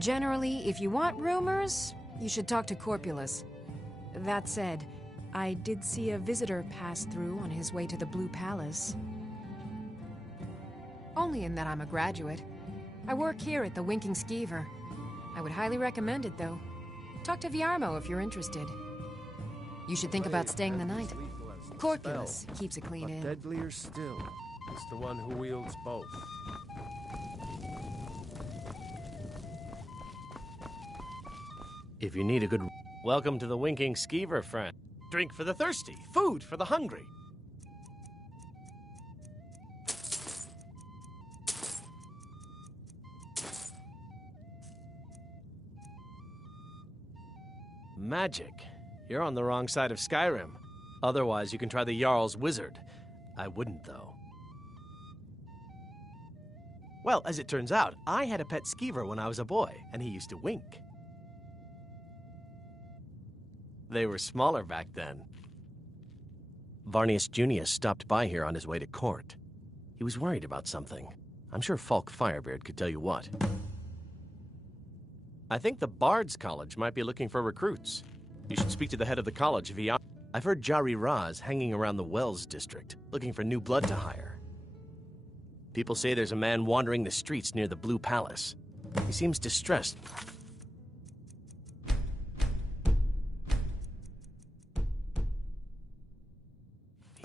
Generally, if you want rumors, you should talk to Corpulus. That said, I did see a visitor pass through on his way to the Blue Palace. Only in that I'm a graduate. I work here at the Winking Skeever. I would highly recommend it, though. Talk to Viarmo if you're interested. You should think about staying the night. Corpulus keeps a clean inn. Deadlier still, it's the one who wields both. If you need a good... Welcome to the Winking Skeever, friend. Drink for the thirsty, food for the hungry. Magic. You're on the wrong side of Skyrim. Otherwise, you can try the Jarl's Wizard. I wouldn't, though. Well, as it turns out, I had a pet skeever when I was a boy, and he used to wink. They were smaller back then. Varnius Junius stopped by here on his way to court. He was worried about something. I'm sure Falk Firebeard could tell you what. I think the Bard's College might be looking for recruits. You should speak to the head of the college, Viarmo. I've heard Jari Raz hanging around the Wells district, looking for new blood to hire. People say there's a man wandering the streets near the Blue Palace. He seems distressed.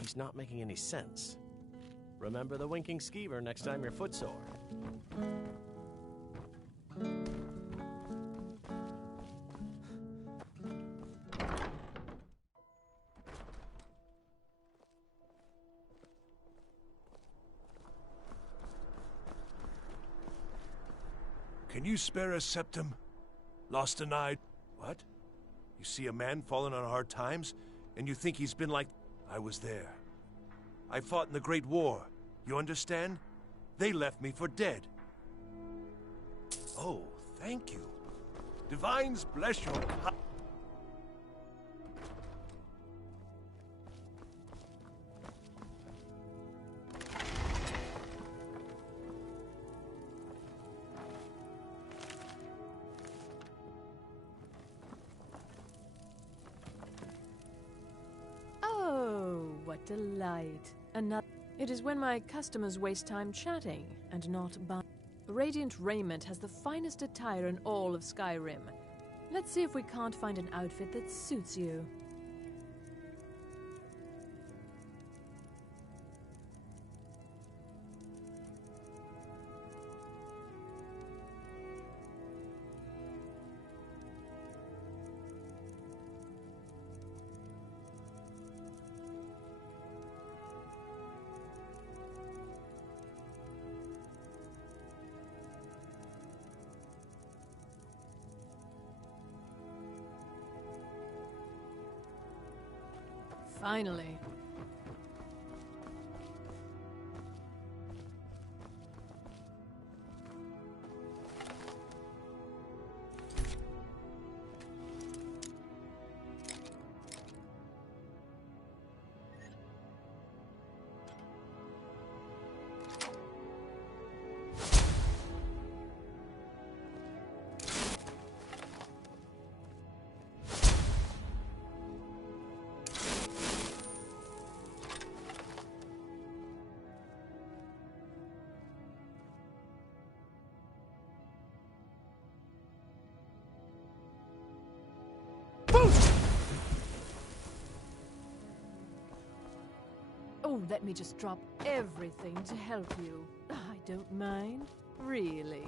He's not making any sense. Remember the Winking Skeever next time you're footsore. Can you spare a septum? Lost an eye? What? You see a man fallen on hard times, and you think he's been like... I was there. I fought in the Great War. You understand? They left me for dead. Oh, thank you. Divines bless your... What delight. Another. It is when my customers waste time chatting and not buying. Radiant Raiment has the finest attire in all of Skyrim. Let's see if we can't find an outfit that suits you. Finally. Oh, let me just drop everything to help you. I don't mind, really.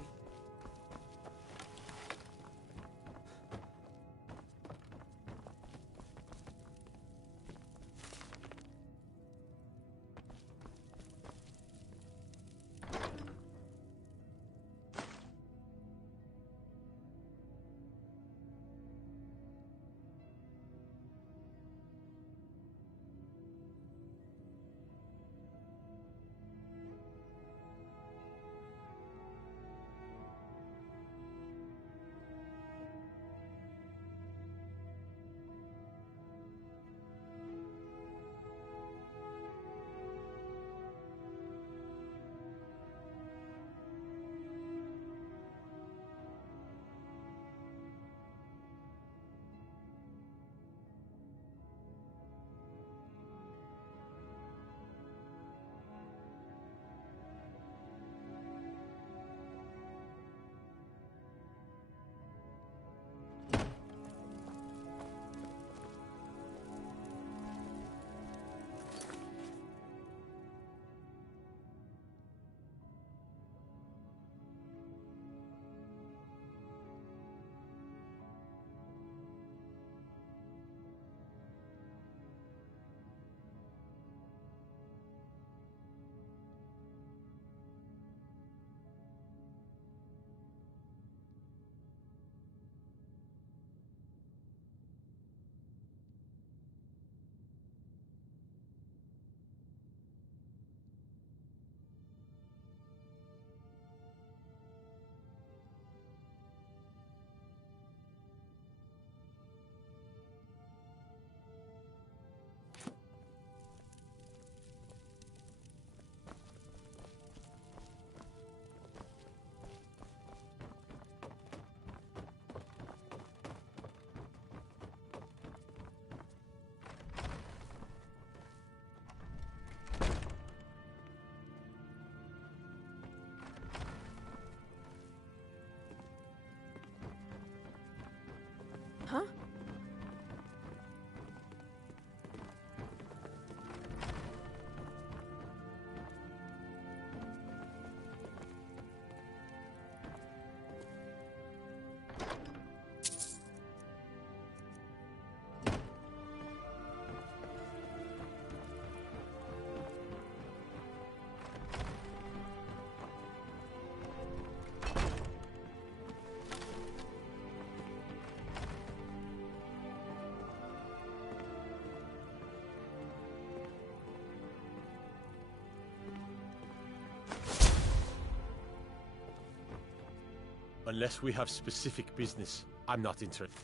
Unless we have specific business, I'm not interested.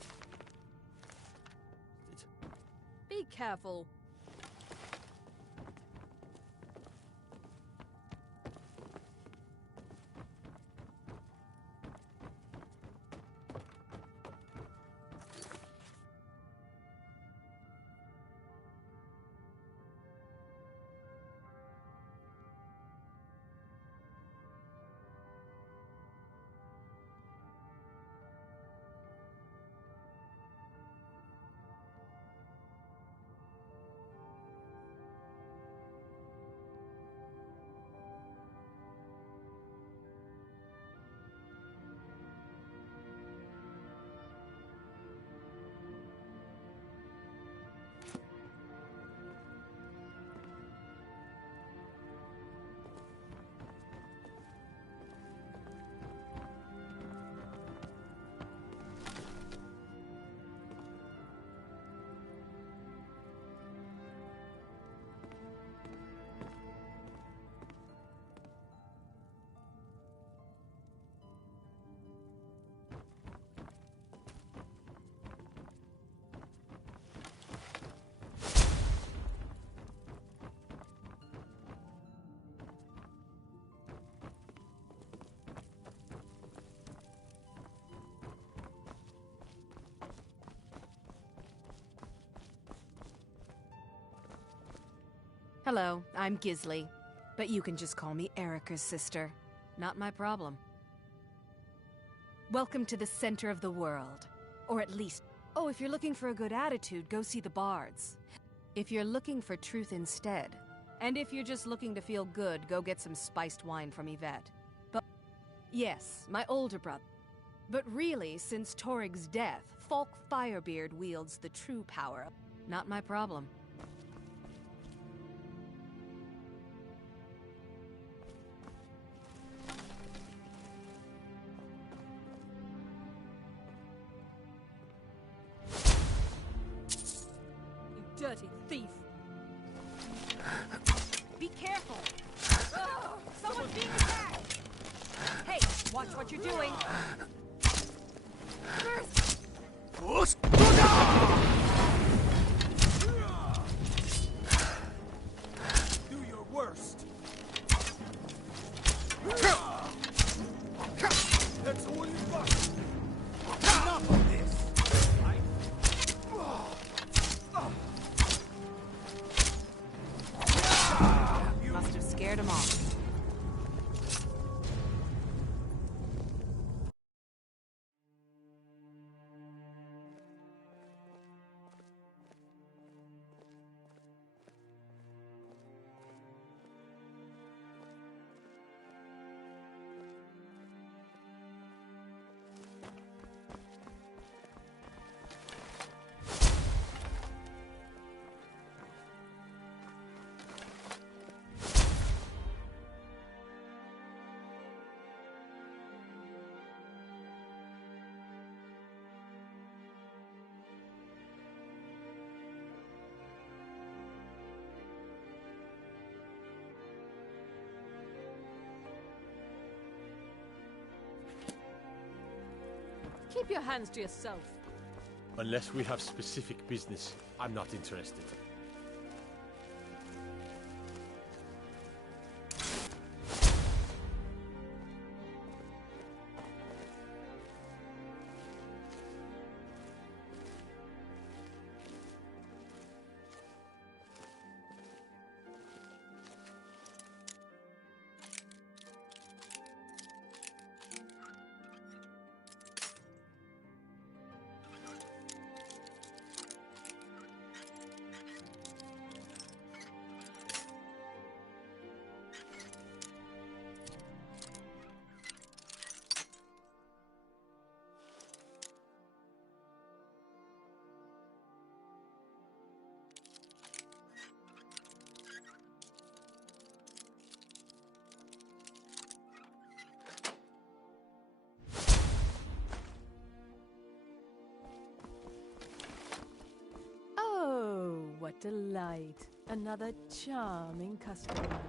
Be careful. Hello, I'm Gisli, but you can just call me Erica's sister. Not my problem. Welcome to the center of the world. Or at least... Oh, if you're looking for a good attitude, go see the bards. If you're looking for truth instead, and if you're just looking to feel good, go get some spiced wine from Yvette. But... Yes, my older brother. But really, since Torig's death, Falk Firebeard wields the true power. Not my problem. Dirty thief! Be careful! Oh, someone's being attacked! Hey, watch what you're doing! First! Do your worst. That's all you got. Enough of this. Must have scared him off. Keep your hands to yourself. Unless we have specific business, I'm not interested. What delight. Another charming customer.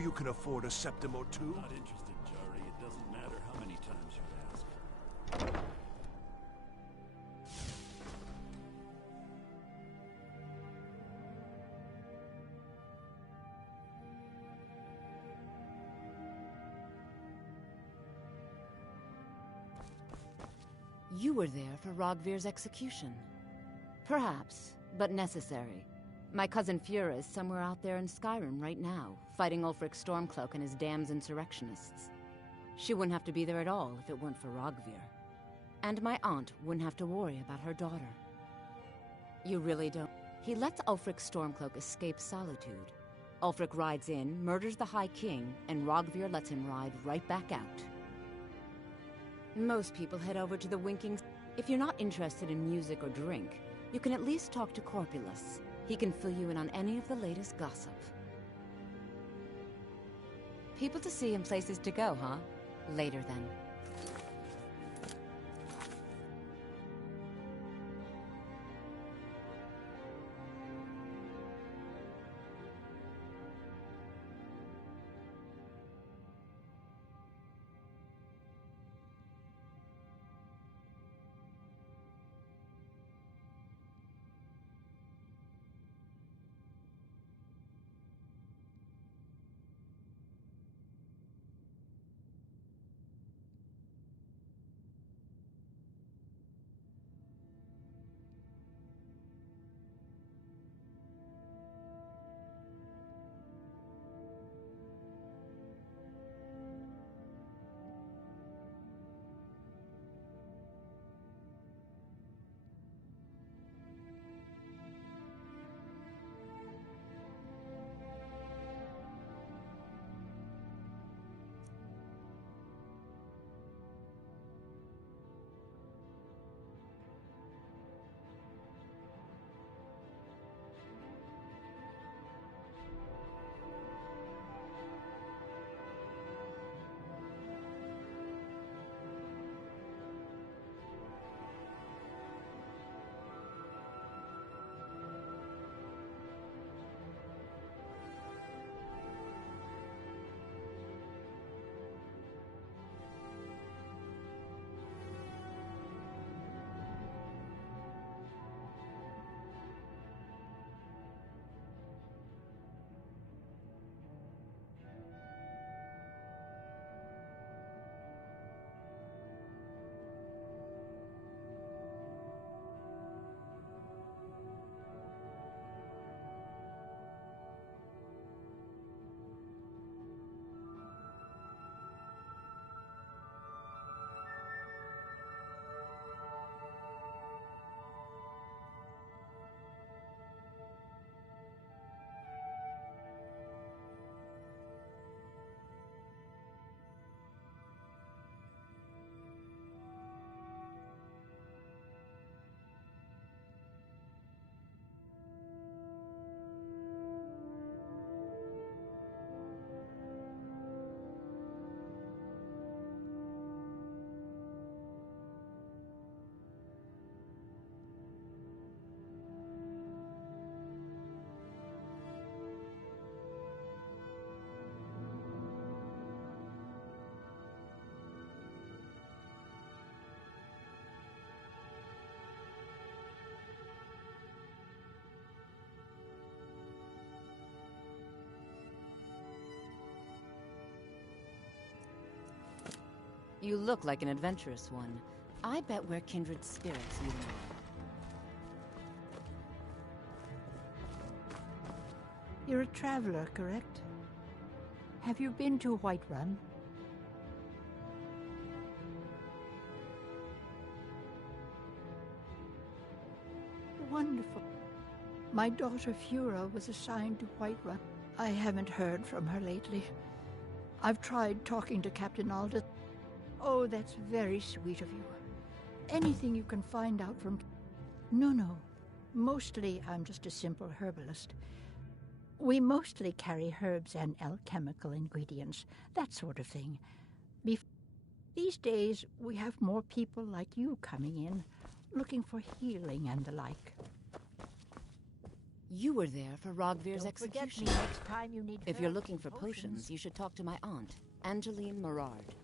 you can afford a septum or two. Not interested, Jari. It doesn't matter how many times you ask. You were there for Rogvir's execution. Perhaps, but necessary. My cousin Fura is somewhere out there in Skyrim right now, fighting Ulfric Stormcloak and his damned insurrectionists. She wouldn't have to be there at all if it weren't for Rogvir. And my aunt wouldn't have to worry about her daughter. You really don't. He lets Ulfric Stormcloak escape solitude. Ulfric rides in, murders the High King, and Rogvir lets him ride right back out. Most people head over to the Winking... If you're not interested in music or drink, you can at least talk to Corpulus. He can fill you in on any of the latest gossip. People to see and places to go, huh? Later, then. You look like an adventurous one. I bet we're kindred spirits, you and I. You're a traveler, correct? Have you been to Whiterun? Wonderful. My daughter Fura was assigned to Whiterun. I haven't heard from her lately. I've tried talking to Captain Aldous. Oh, that's very sweet of you. Anything you can find out from... No. Mostly, I'm just a simple herbalist. We mostly carry herbs and alchemical ingredients, that sort of thing. These days, we have more people like you coming in, looking for healing and the like. You were there for Rogvir's Don't forget execution. me next time you need If you're herbs looking and for potions, you should talk to my aunt, Angeline Morard.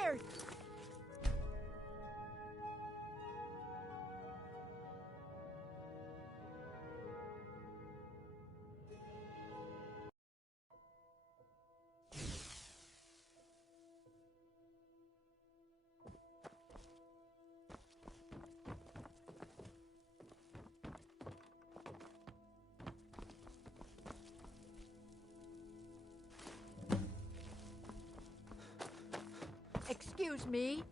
dare you! Excuse me.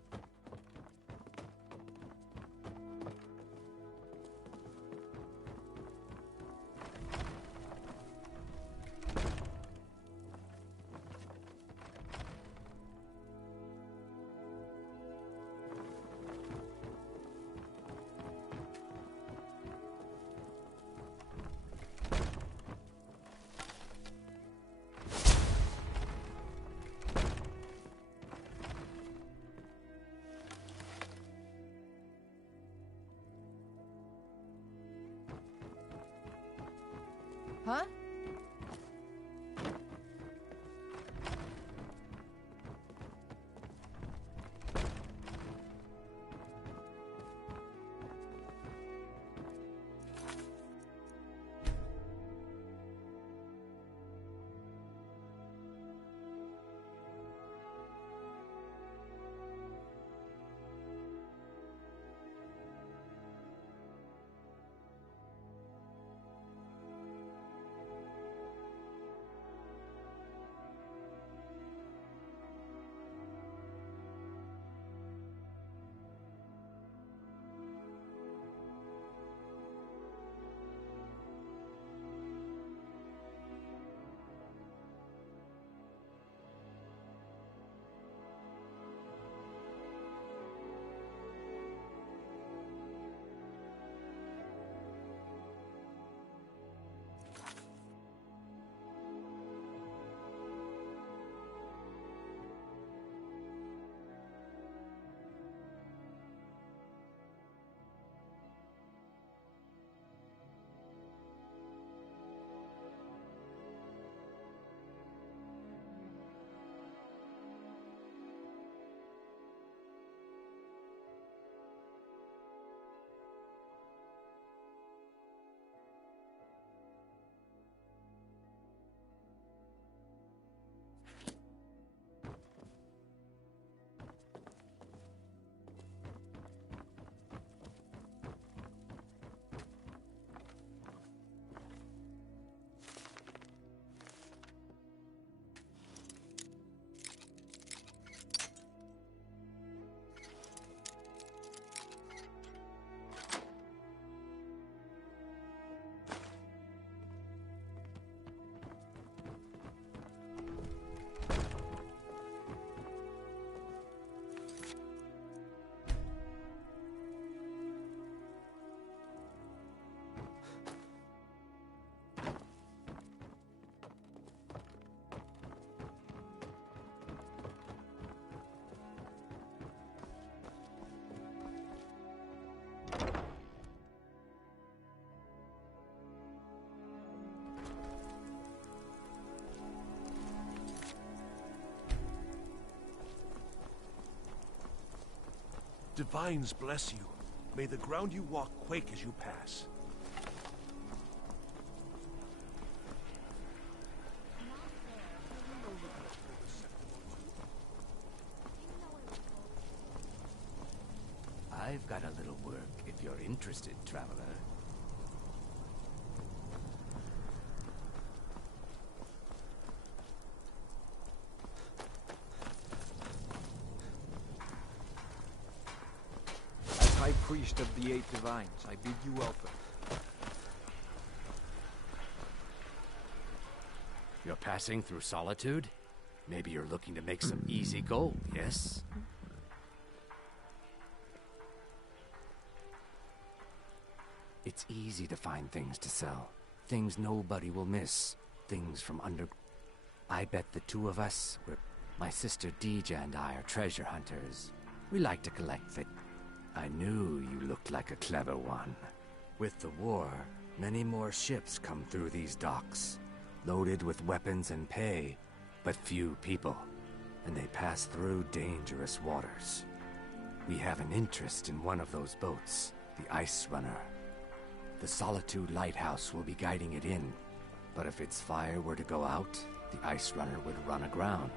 Huh? Divines bless you. May the ground you walk quake as you pass. I've got a little work if you're interested, traveler. As High Priest of the Eight Divines, I bid you welcome. You're passing through Solitude? Maybe you're looking to make some easy gold, yes? It's easy to find things to sell. Things nobody will miss. Things from under... I bet the two of us, my sister Deja and I are treasure hunters. We like to collect things. I knew you looked like a clever one. With the war, many more ships come through these docks, loaded with weapons and pay, but few people, and they pass through dangerous waters. We have an interest in one of those boats, the Ice Runner. The Solitude Lighthouse will be guiding it in, but if its fire were to go out, the Ice Runner would run aground.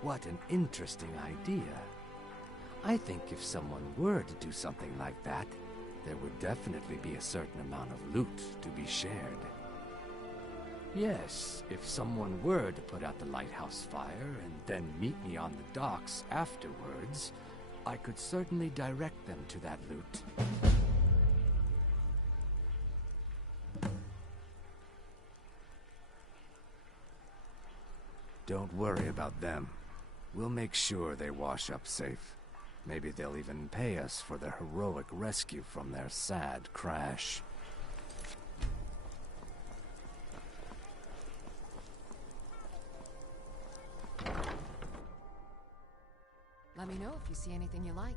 What an interesting idea. I think if someone were to do something like that, there would definitely be a certain amount of loot to be shared. Yes, if someone were to put out the lighthouse fire and then meet me on the docks afterwards, I could certainly direct them to that loot. Don't worry about them. We'll make sure they wash up safe. Maybe they'll even pay us for their heroic rescue from their sad crash. Let me know if you see anything you like.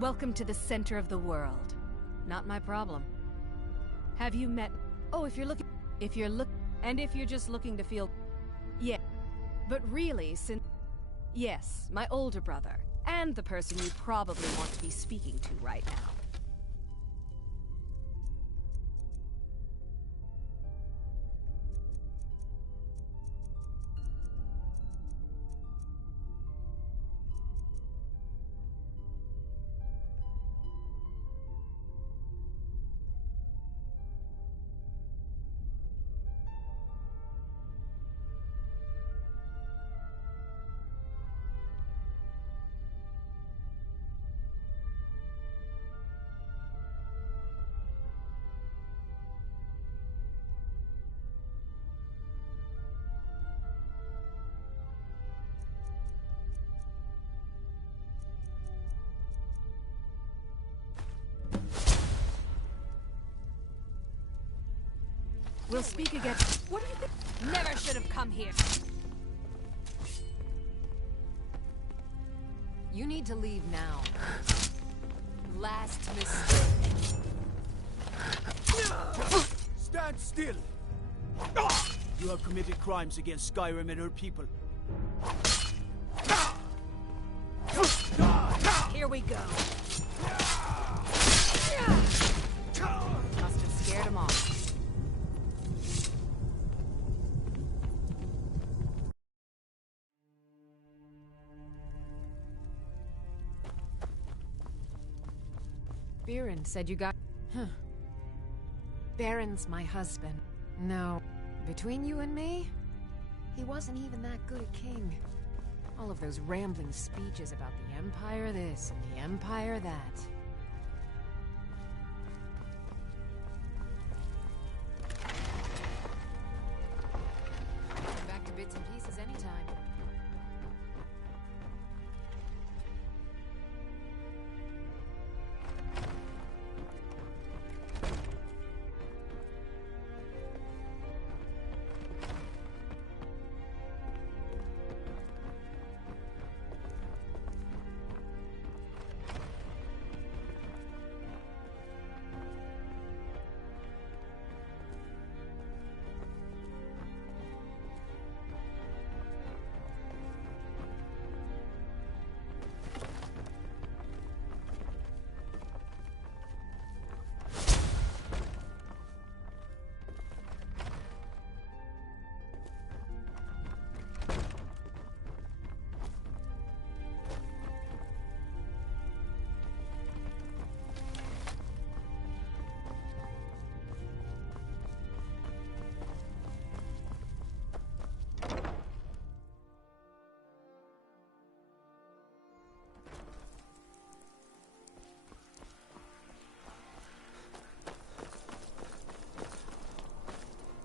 Welcome to the center of the world. Not my problem. Have you met... Oh, if you're just looking to feel... Yeah. But really, since... Yes, my older brother. And the person you probably want to be speaking to right now. We'll speak again. What do you think? Never should have come here. You need to leave now. Last mistake. Stand still! You have committed crimes against Skyrim and her people. Here we go. Must have scared him off. Baron said you got... Huh. Baron's my husband. No. Between you and me, he wasn't even that good a king. All of those rambling speeches about the Empire this and the Empire that. Back to bits and pieces anytime.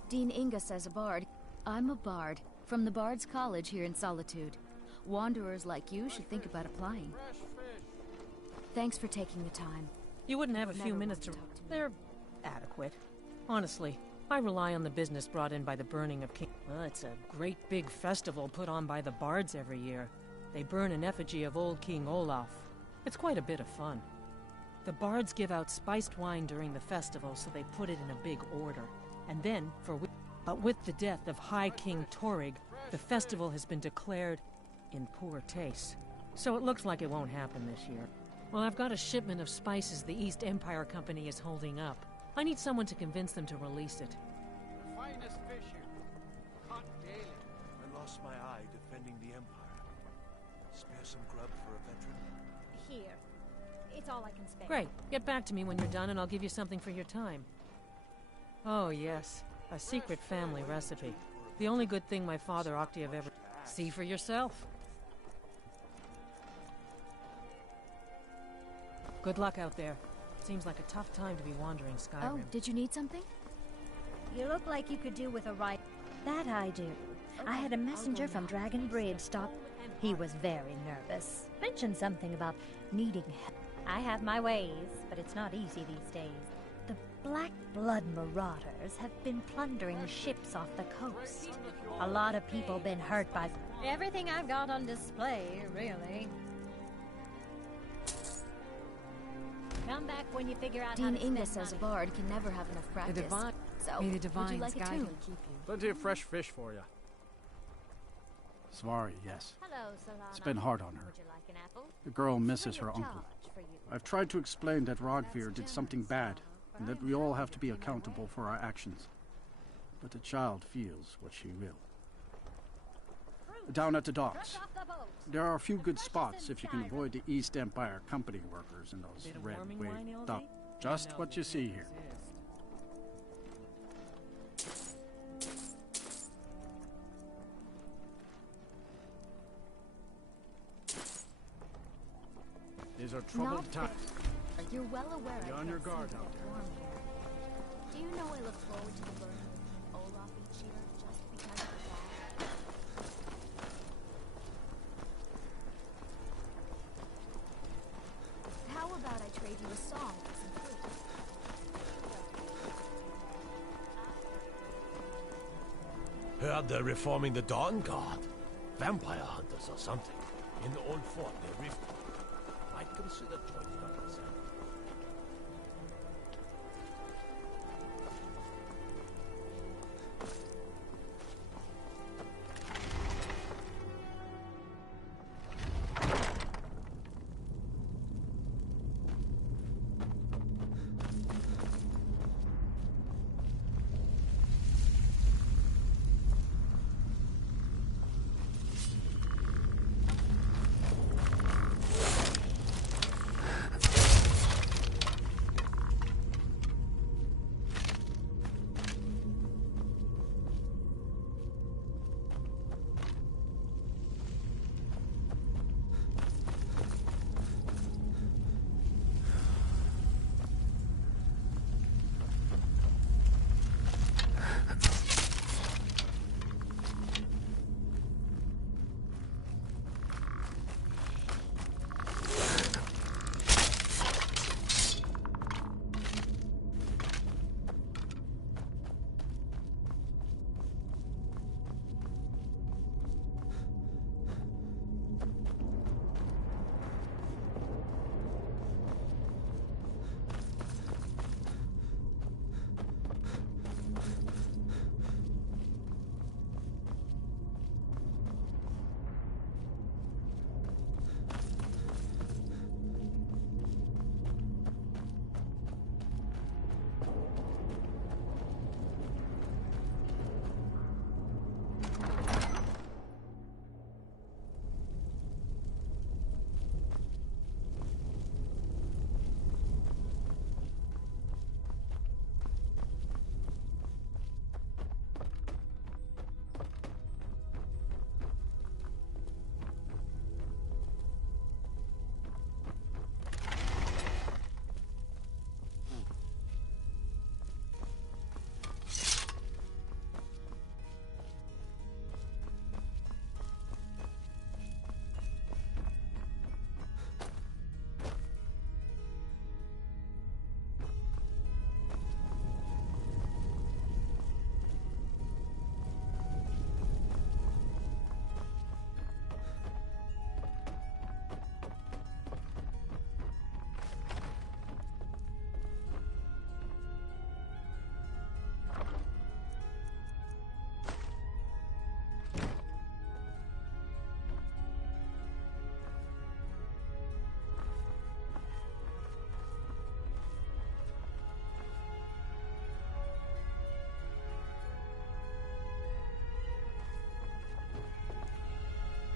Dean Inga says a bard. I'm a bard, from the Bard's College here in Solitude. Wanderers like you should think about applying. Thanks for taking the time. You wouldn't have a few minutes to... They're adequate. Honestly, I rely on the business brought in by the burning of King... Well, it's a great big festival put on by the bards every year. They burn an effigy of old King Olaf. It's quite a bit of fun. The bards give out spiced wine during the festival, so they put it in a big order. And then, but with the death of High King Torrig, the festival has been declared in poor taste. So it looks like it won't happen this year. Well, I've got a shipment of spices the East Empire Company is holding up. I need someone to convince them to release it. Finest fish here. Caught daily. I lost my eye defending the Empire. Spare some grub for a veteran? Here. It's all I can spare. Great. Get back to me when you're done and I'll give you something for your time. Oh, yes. A secret family recipe. The only good thing my father Octave ever... See for yourself. Good luck out there. Seems like a tough time to be wandering Skyrim. Oh, did you need something? You look like you could do with a ride. That I do. I had a messenger from Dragon Bridge stop. He was very nervous. Mentioned something about needing help. I have my ways, but it's not easy these days. The Black Blood Marauders have been plundering ships off the coast. A lot of people been hurt by everything I've got on display, really. Come back when you figure out Dean how to Inga spend says a money. bard can never have enough practice. So, May the would divine you like a guide tune? and keep you. Plenty of fresh fish for you. Svari, yes. Hello, Solana. It's been hard on her. Would you like an apple? The girl misses Free her of uncle. charge for you. I've tried to explain that Rogvir did something bad, and that we all have to be accountable for our actions. But the child feels what she will. Down at the docks. There are a few good spots if you can avoid the East Empire Company workers and those red wave duck. Just what you see here. These are troubled times. You're well aware Be I on your can't guard seem to out get there. warm here. Do you know I look forward to the burning of Olaf each year just because of the dad? How about I trade you a song for some fruit? Heard they're reforming the Dawn Guard. Vampire hunters or something. In the old fort near Rift. Might consider joining up myself.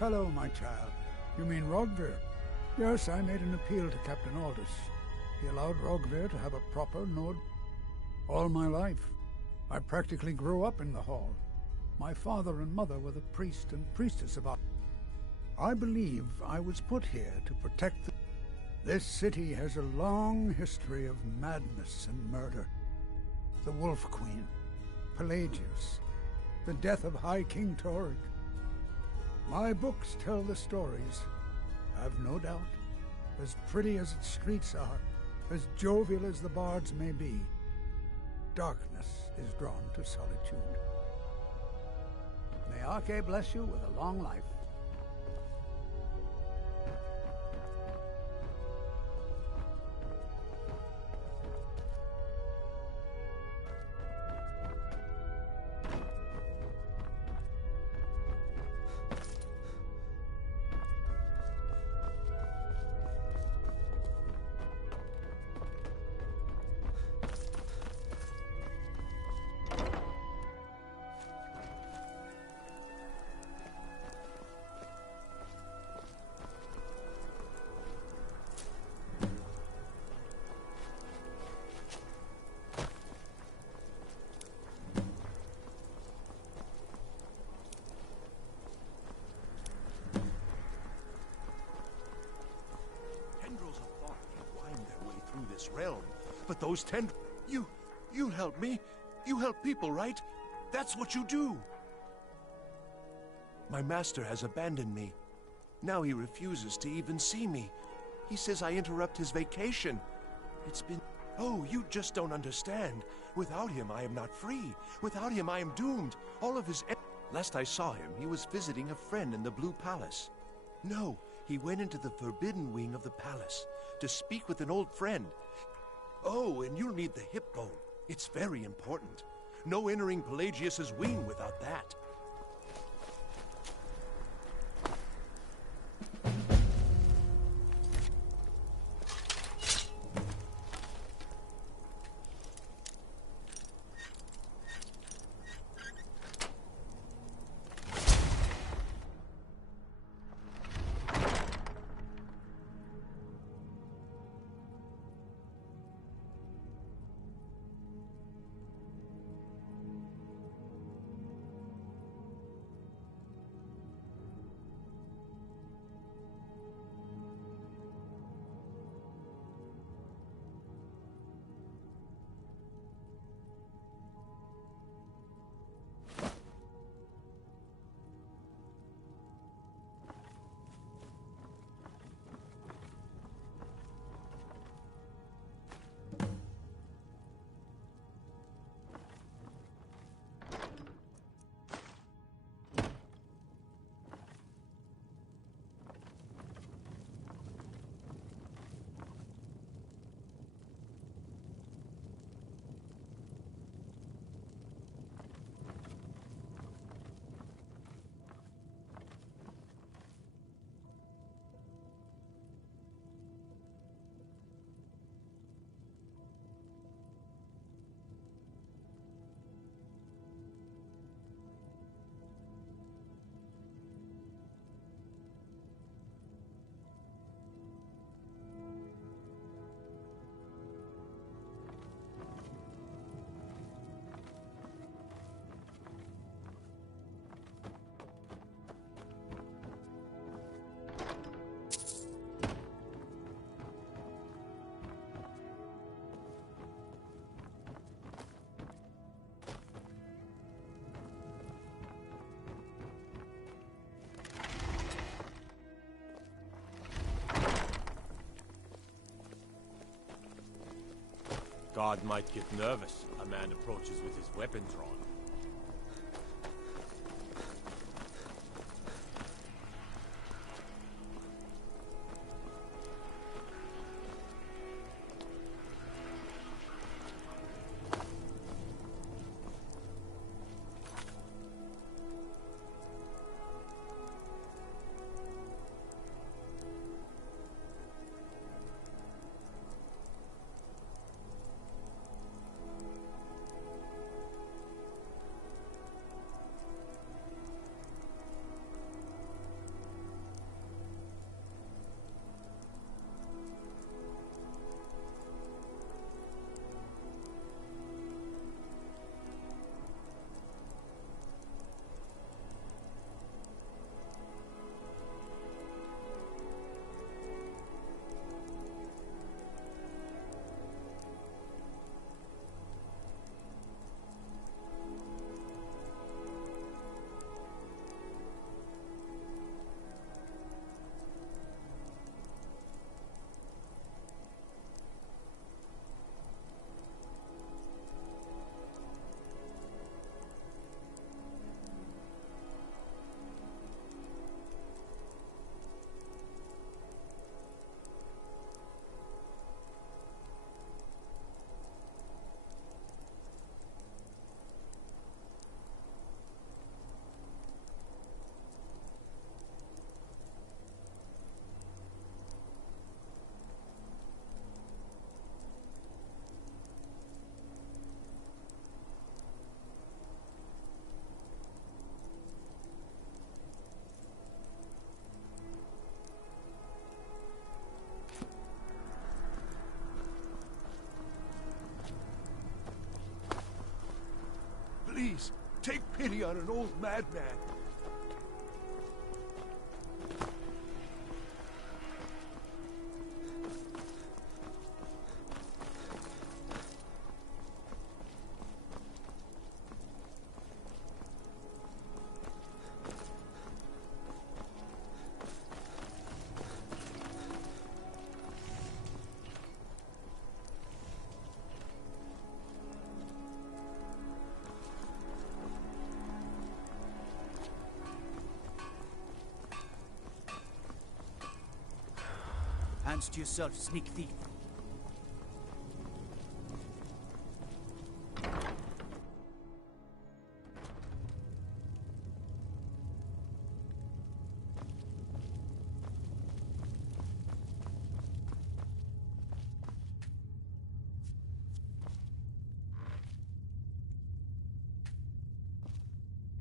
Hello, my child. You mean Rogvir? Yes, I made an appeal to Captain Aldous. He allowed Rogvir to have a proper node. All my life, I practically grew up in the hall. My father and mother were the priest and priestess of our... I believe I was put here to protect the... This city has a long history of madness and murder. The Wolf Queen, Pelagius, the death of High King Torek. My books tell the stories. I've no doubt, as pretty as its streets are, as jovial as the bards may be, darkness is drawn to solitude. May Arche bless you with a long life. Realm, but those you help me. You help people, right? That's what you do. My master has abandoned me. Now he refuses to even see me. He says I interrupt his vacation. It's been... Oh, you just don't understand. Without him, I am not free. Without him, I am doomed. All of his... Last I saw him, he was visiting a friend in the Blue Palace. No, he went into the forbidden wing of the palace to speak with an old friend. Oh, and you'll need the hip bone. It's very important. No entering Pelagius's wing without that. Guard might get nervous. A man approaches with his weapon drawn. Please, take pity on an old madman. Hands to yourself, sneak thief.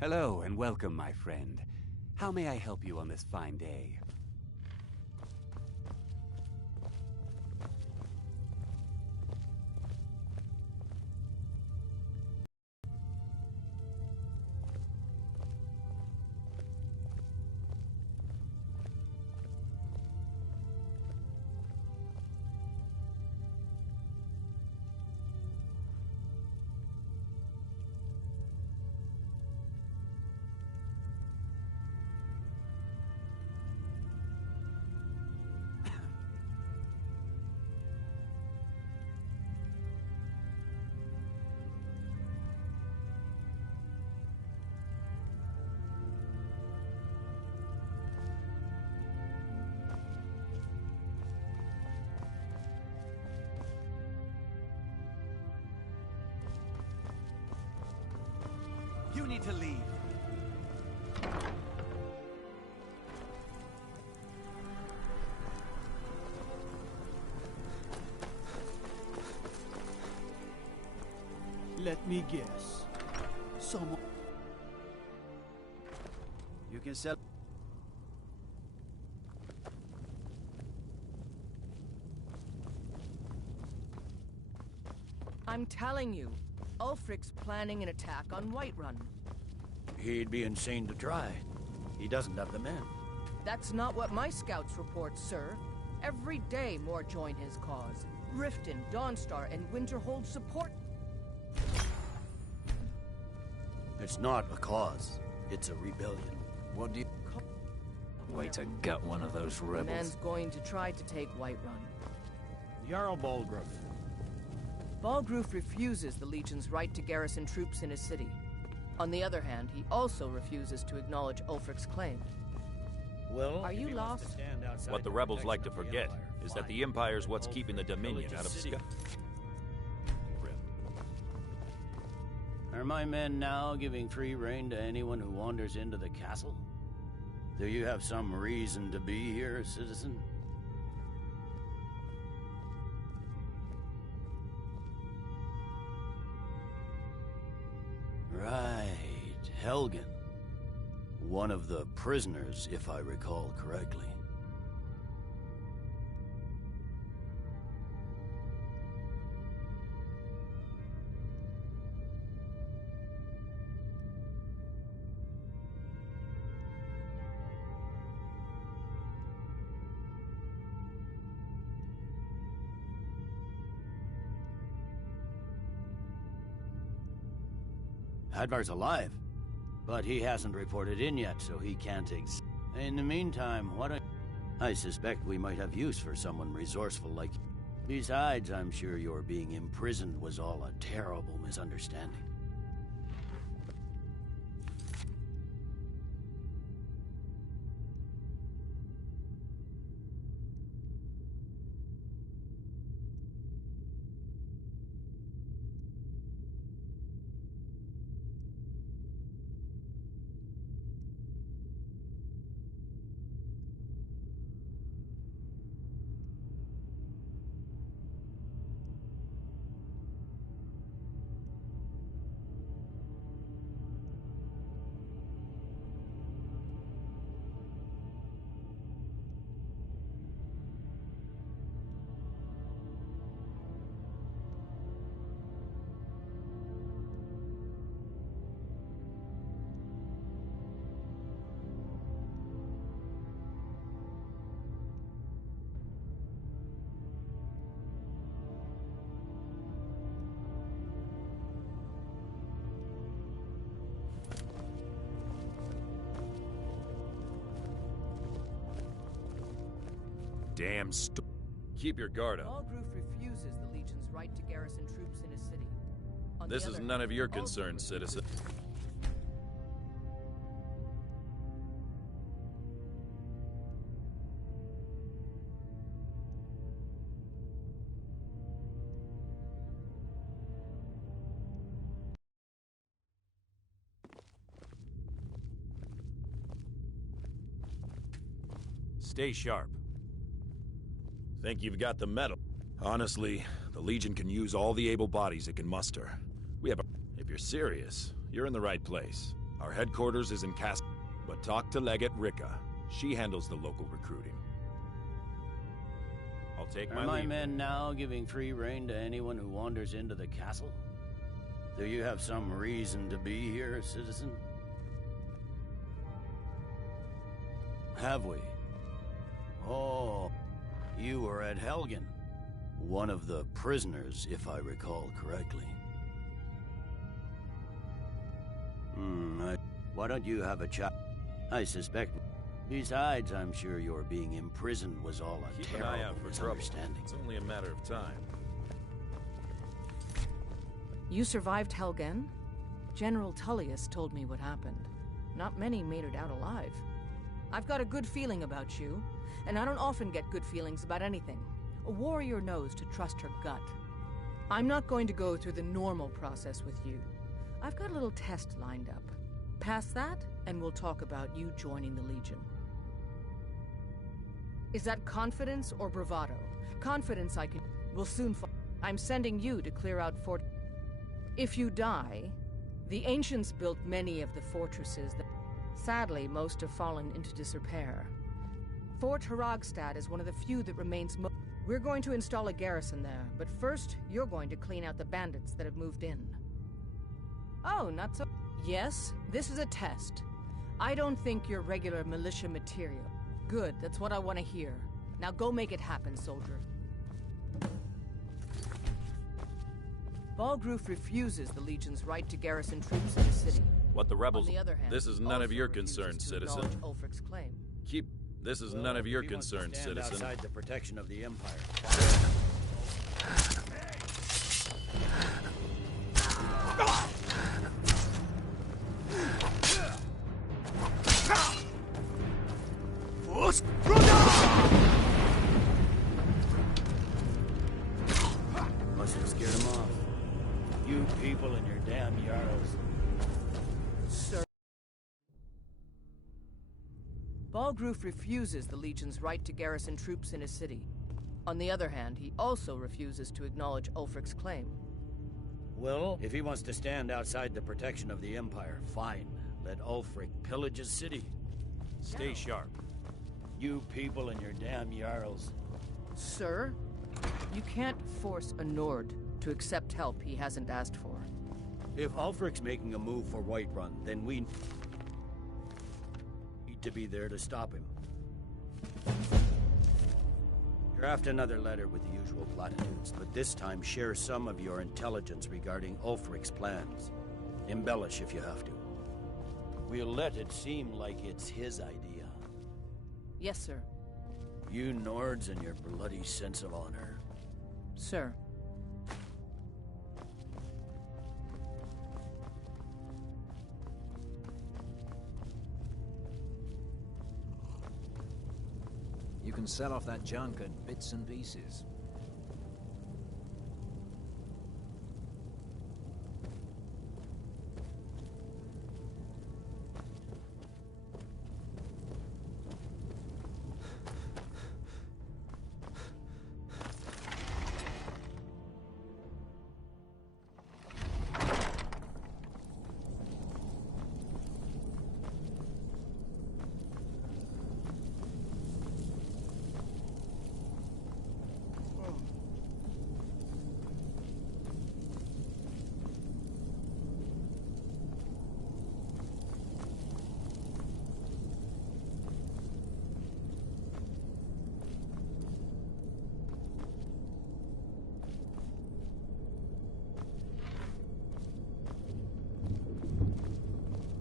Hello and welcome, my friend. How may I help you on this fine day? You need to leave. Let me guess. Someone... You can sell... I'm telling you, Ulfric's planning an attack on Whiterun. He'd be insane to try. He doesn't have the men. That's not what my scouts report, sir. Every day more join his cause. Riften, Dawnstar, and Winterhold support... It's not a cause. It's a rebellion. What do you... Way to gut one of those The rebels. man's going to try to take Whiterun. Jarl Balgruuf. Balgruuf refuses the Legion's right to garrison troops in his city. On the other hand, he also refuses to acknowledge Ulfric's claim. Well, are you lost? What the rebels like to forget is that the Empire's what's keeping the Dominion out of Sky. Are my men now giving free rein to anyone who wanders into the castle? Do you have some reason to be here, citizen? Right, Helgen. One of the prisoners, if I recall correctly. Hadvar's alive, but he hasn't reported in yet, so he can't In the meantime, I suspect we might have use for someone resourceful like you. Besides, I'm sure your being imprisoned was all a terrible misunderstanding. damn Keep your guard up. Balgruf refuses the Legion's right to garrison troops in his city. This is none of your concern, citizen. Stay sharp. Think you've got the metal? Honestly, the Legion can use all the able bodies it can muster. We have a... If you're serious, you're in the right place. Our headquarters is in Cas... But talk to Legate Rika. She handles the local recruiting. I'll take my leave. Are my leave. men now giving free rein to anyone who wanders into the castle? Do you have some reason to be here, citizen? Have we? Oh, you were at Helgen. One of the prisoners, if I recall correctly. Why don't you have a chat? I suspect... Besides, I'm sure your being imprisoned was all a Keep an eye out terrible for trouble. misunderstanding. It's only a matter of time. You survived Helgen? General Tullius told me what happened. Not many made it out alive. I've got a good feeling about you, and I don't often get good feelings about anything. A warrior knows to trust her gut. I'm not going to go through the normal process with you. I've got a little test lined up. Pass that, and we'll talk about you joining the Legion. Is that confidence or bravado? Confidence I can... We'll soon find... I'm sending you to clear out Fort... If you die, the Ancients built many of the fortresses that... Sadly, most have fallen into disrepair. Fort Haragstad is one of the few that remains... We're going to install a garrison there, but first, you're going to clean out the bandits that have moved in. Oh, not so... Yes, this is a test. I don't think you're regular militia material. Good, that's what I want to hear. Now go make it happen, soldier. Balgruf refuses the Legion's right to garrison troops in the city. What the rebels... On the other hand, this is none of your refuses concern, to citizen. acknowledge Ulfric's claim. Keep... This is none of your concern, citizen. Outside the protection of the Empire. Must have scared him off. You people and your damn Jarls. Sir. Balgruf refuses the Legion's right to garrison troops in his city. On the other hand, he also refuses to acknowledge Ulfric's claim. Well, if he wants to stand outside the protection of the Empire, fine. Let Ulfric pillage his city. Stay sharp. You people and your damn Jarls. Sir, you can't force a Nord to accept help he hasn't asked for. If Ulfric's making a move for Whiterun, then we need to be there to stop him. Draft another letter with the usual platitudes, but this time share some of your intelligence regarding Ulfric's plans. Embellish if you have to. We'll let it seem like it's his idea. Yes, sir. You Nords and your bloody sense of honor. Sir. You can sell off that junk at bits and pieces.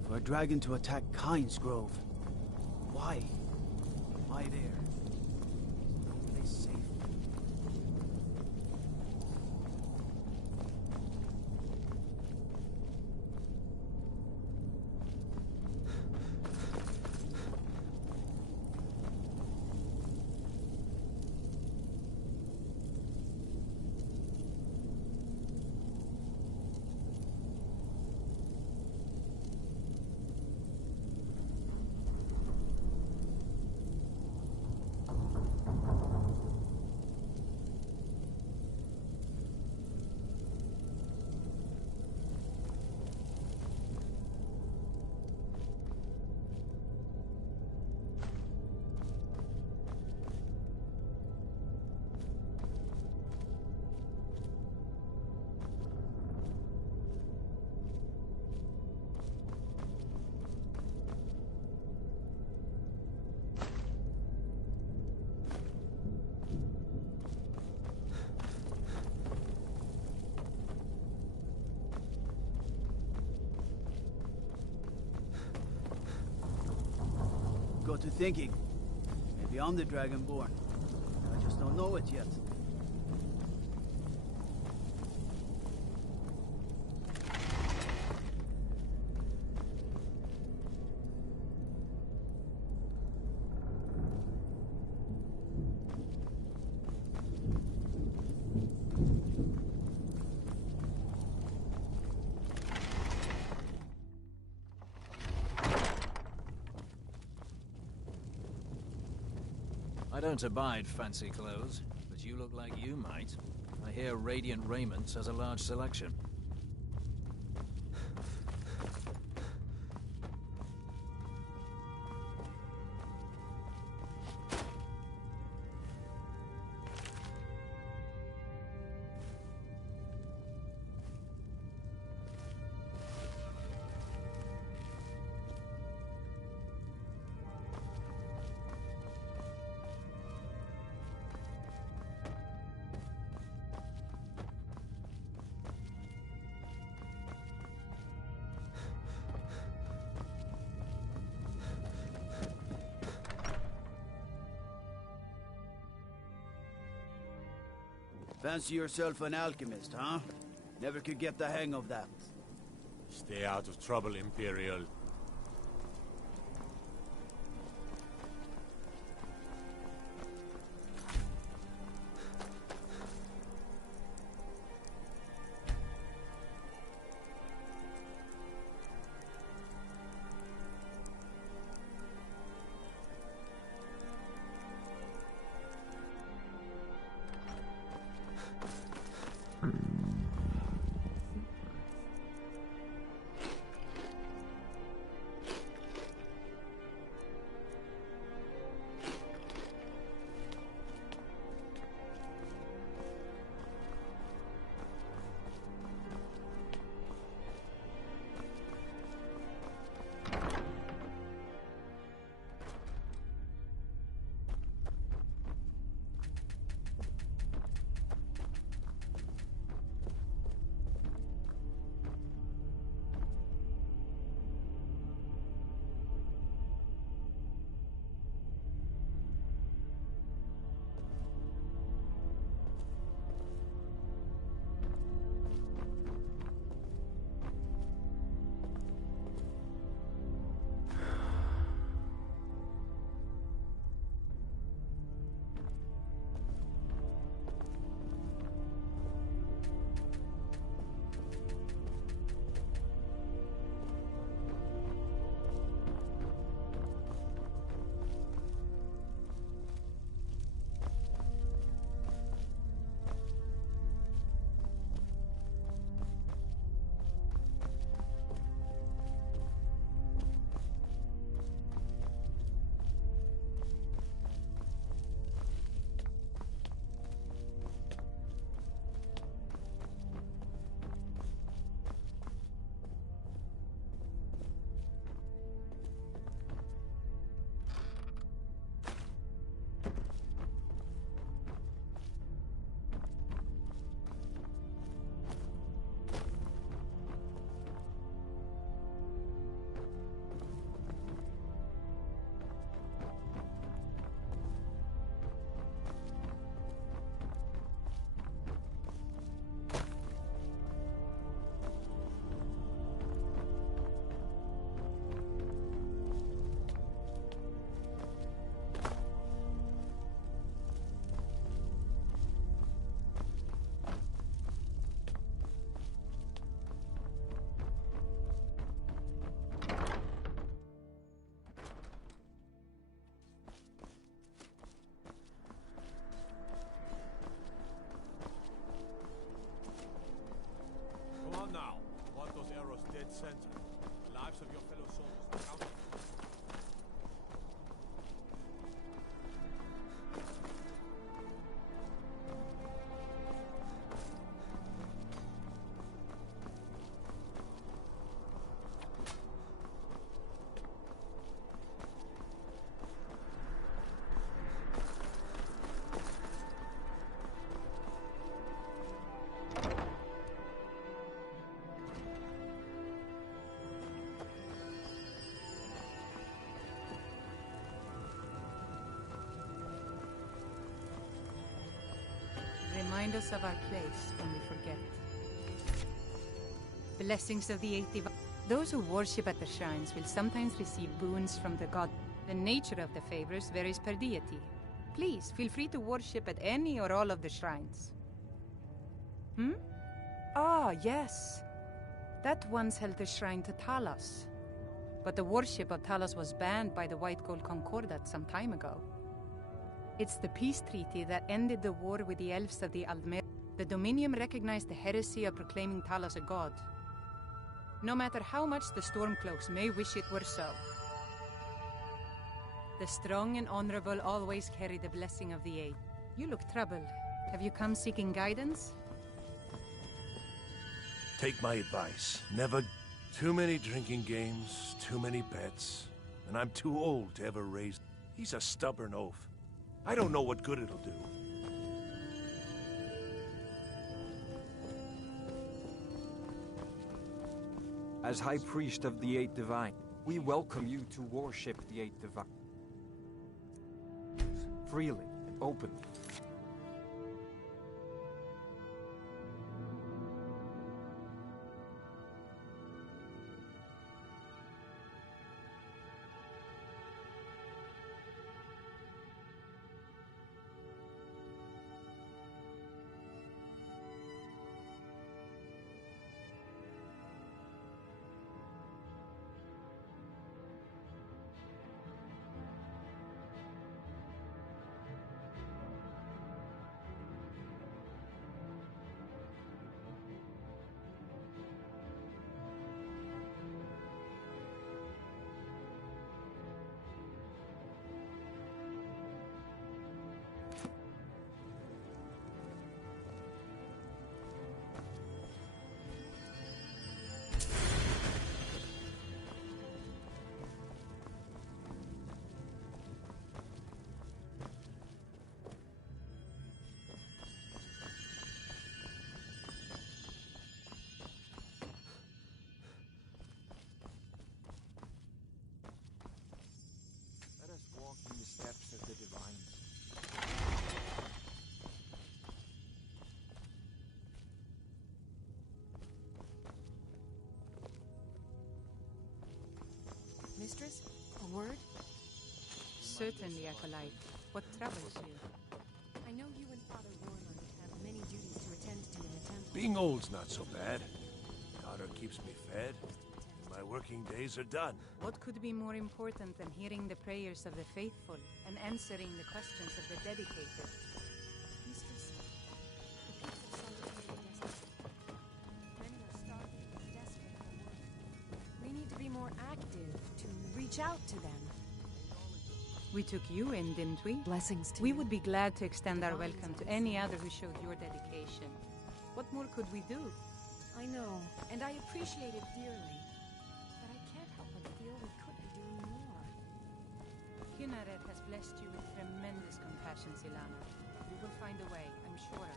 For a dragon to attack Kynes Grove. Why? Why there? got to thinking. Maybe I'm the Dragonborn. I just don't know it yet. I don't abide fancy clothes, but you look like you might. I hear Radiant Raiment has a large selection. Fancy yourself an alchemist, huh? Never could get the hang of that. Stay out of trouble, Imperial. center. The lives of your fellow soldiers count. remind us of our place when we forget. Blessings of the Eight Divine. Those who worship at the shrines will sometimes receive boons from the god. The nature of the favors varies per deity. Please, feel free to worship at any or all of the shrines. Ah, yes. That once held the shrine to Talos. But the worship of Talos was banned by the White Gold Concordat some time ago. It's the peace treaty that ended the war with the elves of the Aldmer. The Dominion recognized the heresy of proclaiming Talos a god. No matter how much the Stormcloaks may wish it were so. The strong and honorable always carry the blessing of the Eight. You look troubled. Have you come seeking guidance? Take my advice. Never... Too many drinking games, too many bets, and I'm too old to ever raise... He's a stubborn oaf. I don't know what good it'll do. As High Priest of the Eight Divine, we welcome you to worship the Eight Divine. Freely and openly. Walking the steps of the divines. Mistress, a word? Certainly, Acolyte. What troubles you? I know you and Father Warlord have many duties to attend to in the temple. Being old's not so bad. Daughter keeps me fed. My working days are done. What could be more important than hearing the prayers of the faithful and answering the questions of the dedicated? Mistress, the people of Solitude are desperate. Many are starving and desperate for work. We need to be more active to reach out to them. We took you in, didn't we? Blessings to We you. would be glad to extend our welcome to any other who showed your dedication. What more could we do? I know, and I appreciate it dearly. But I can't help but feel we could be doing more. Kynareth has blessed you with tremendous compassion, Silana. You will find a way, I'm sure of it.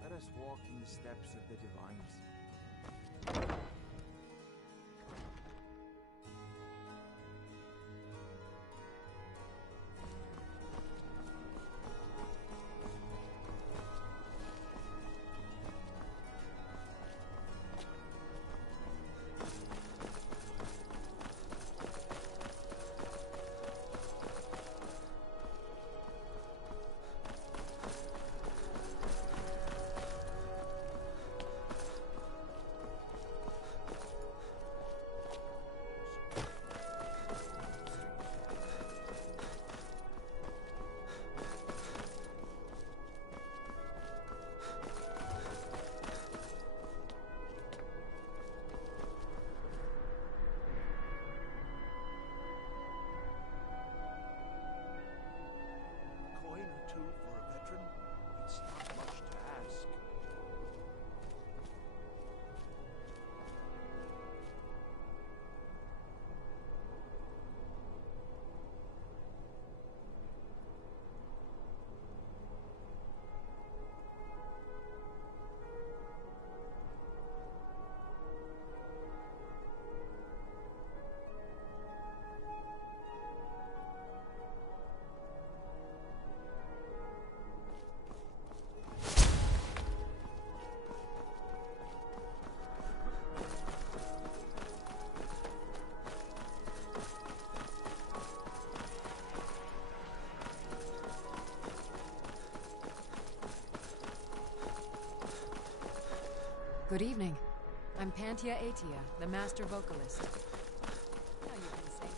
Let us walk in the steps of the divines. Good evening. I'm Pantia Atia, the master vocalist. Now you can say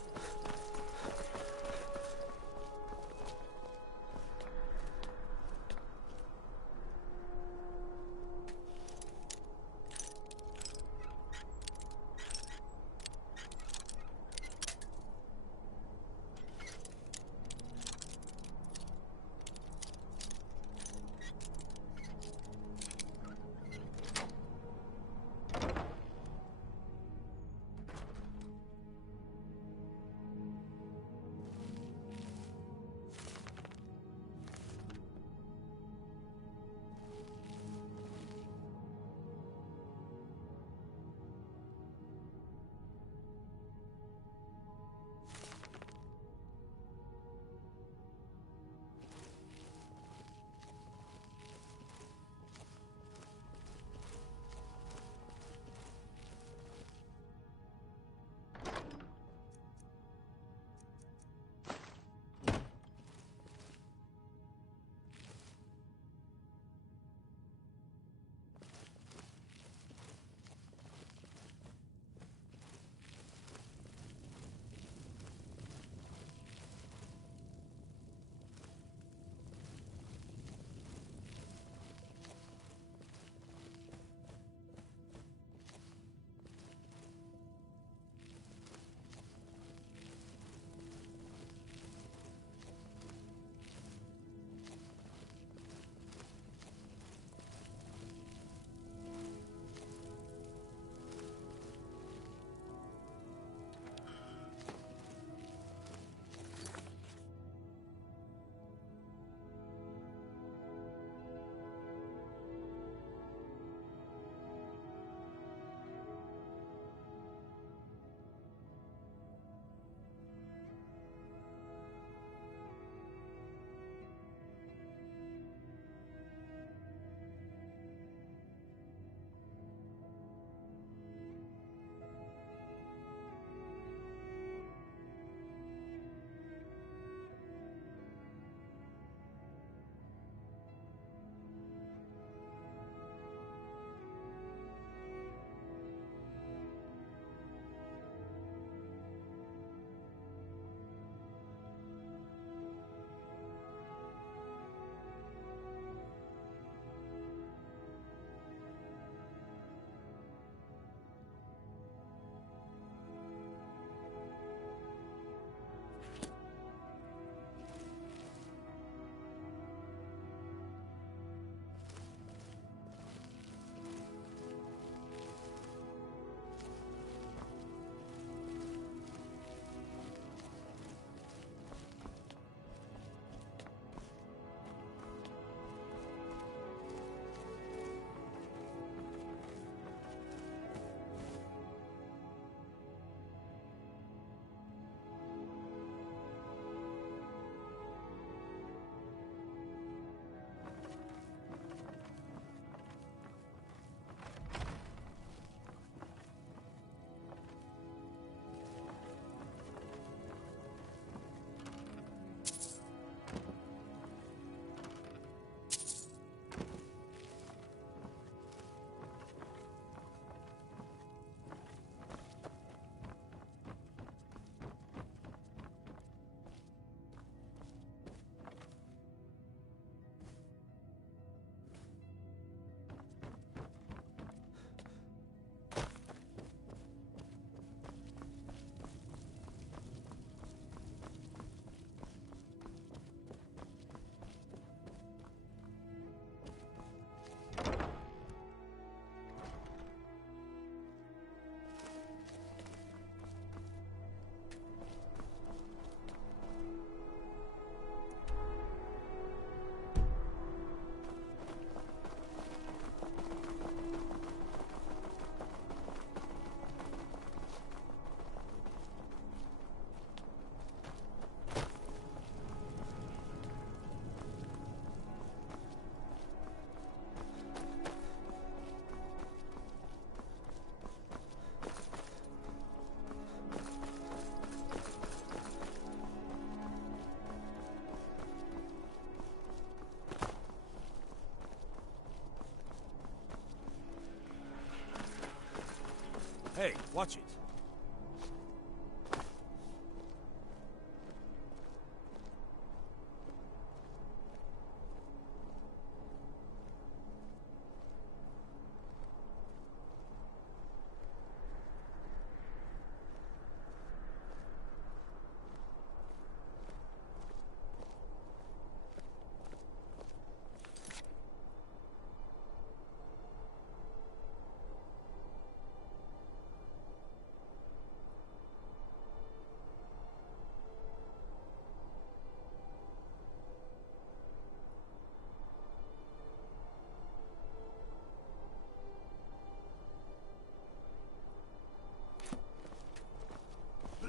Hey, watch it.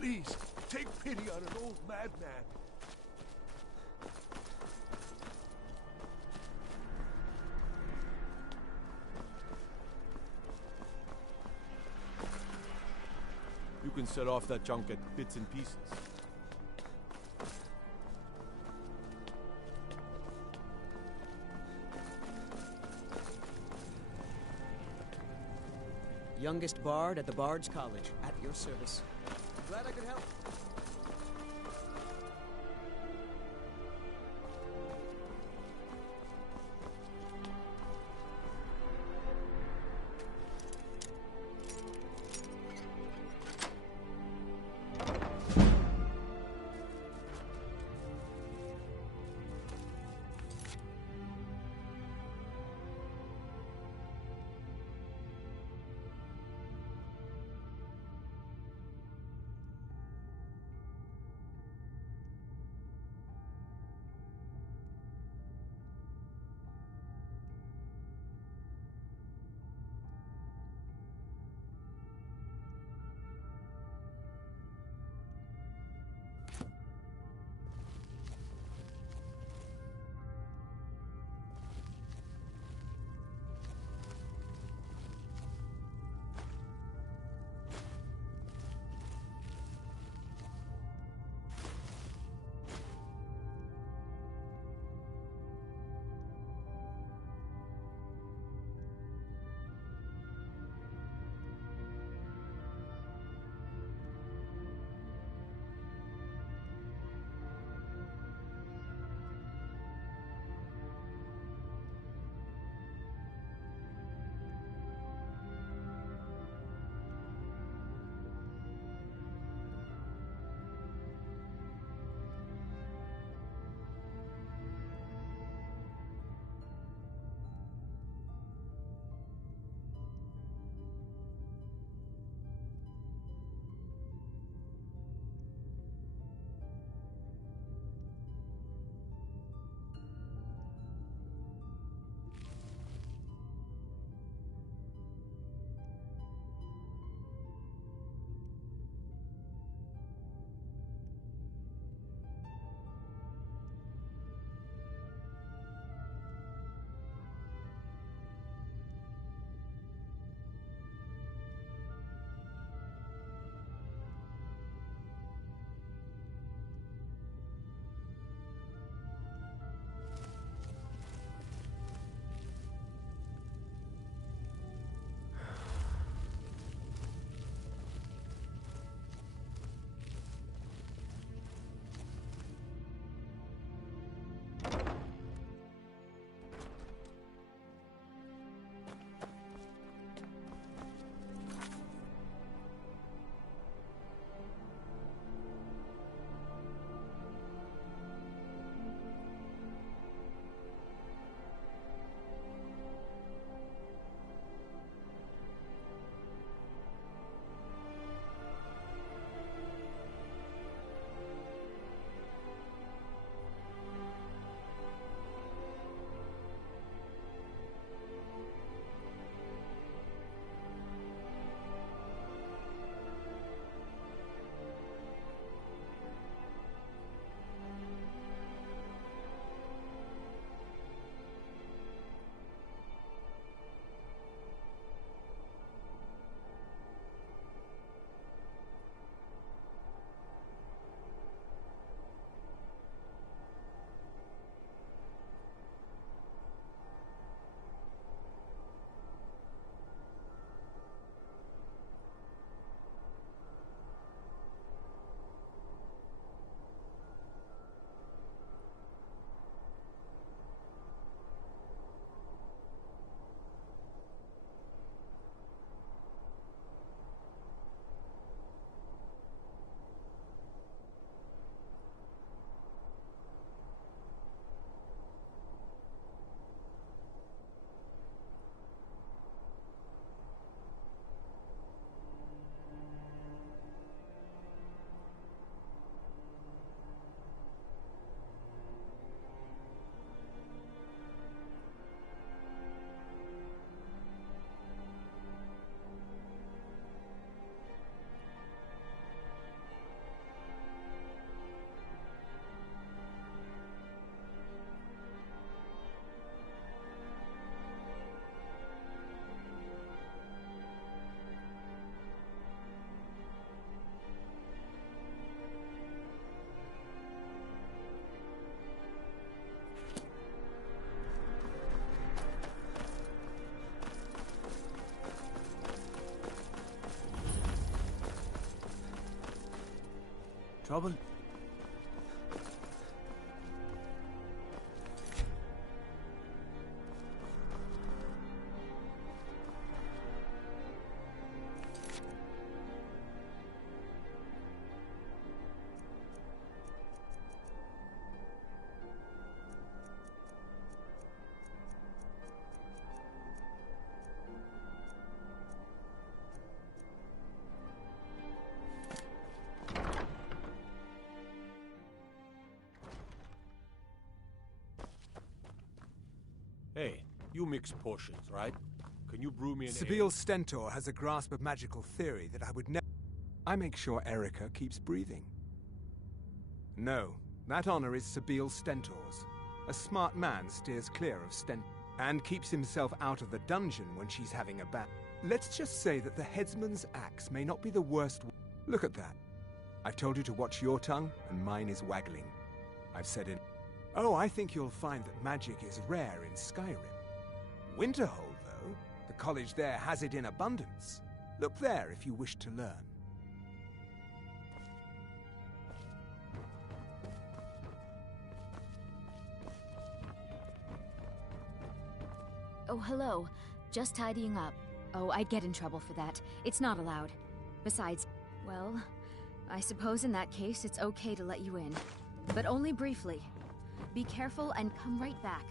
Please, take pity on an old madman. You can set off that junk at bits and pieces. Youngest bard at the Bard's College, at your service. Glad I could help. Trouble? Hey, you mix potions, right? Can you brew me an Sabine Stentor has a grasp of magical theory that I would never... I make sure Erica keeps breathing. No, that honor is Sabine Stentor's. A smart man steers clear of Stentor and keeps himself out of the dungeon when she's having a bath. Let's just say that the headsman's axe may not be the worst... Look at that. I've told you to watch your tongue, and mine is waggling. I've said it... Oh, I think you'll find that magic is rare in Skyrim. Winterhold, though, the college there has it in abundance. Look there if you wish to learn. Oh, hello. Just tidying up. Oh, I'd get in trouble for that. It's not allowed. Besides, well, I suppose in that case it's okay to let you in. But only briefly. Be careful and come right back.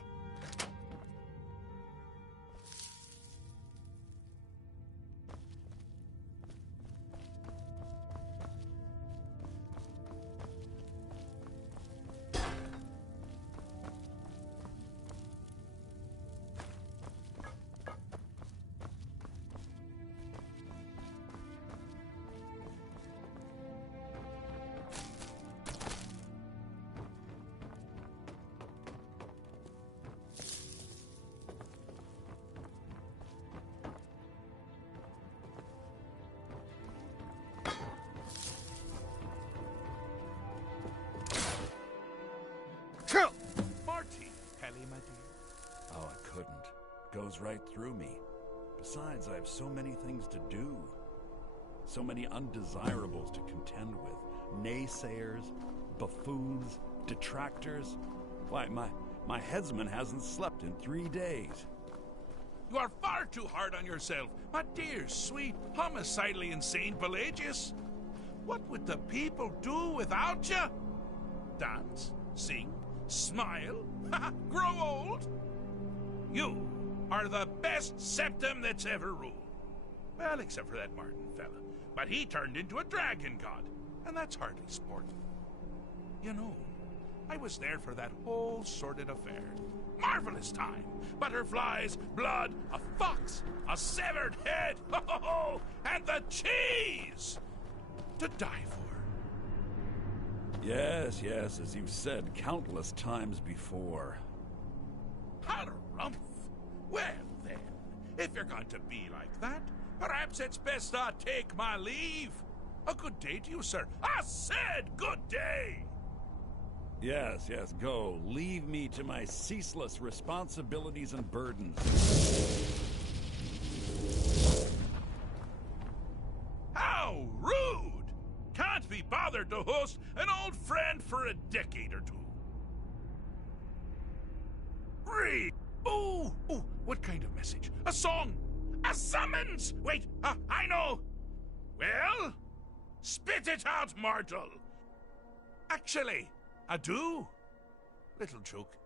Oh, I couldn't. Goes right through me. Besides, I have so many things to do. So many undesirables to contend with. Naysayers, buffoons, detractors. Why, my headsman hasn't slept in 3 days. You are far too hard on yourself, my dear, sweet, homicidally insane Pelagius. What would the people do without you? Dance, sing, smile, grow old? You are the best septum that's ever ruled. Well, except for that Martin fella. But he turned into a dragon god, and that's hardly sporting. You know, I was there for that whole sordid affair. Marvelous time. Butterflies, blood, a fox, a severed head, and the cheese to die for. Yes, as you've said countless times before. Harumph. Well, then, if you're going to be like that, perhaps it's best I take my leave. A good day to you, sir. I said good day! Yes, go. Leave me to my ceaseless responsibilities and burdens. How rude! Can't be bothered to host an old friend for a decade or two. Read! Ooh, what kind of message? A song? A summons? Wait, I know! Well, spit it out, mortal! Actually, I do. Little joke.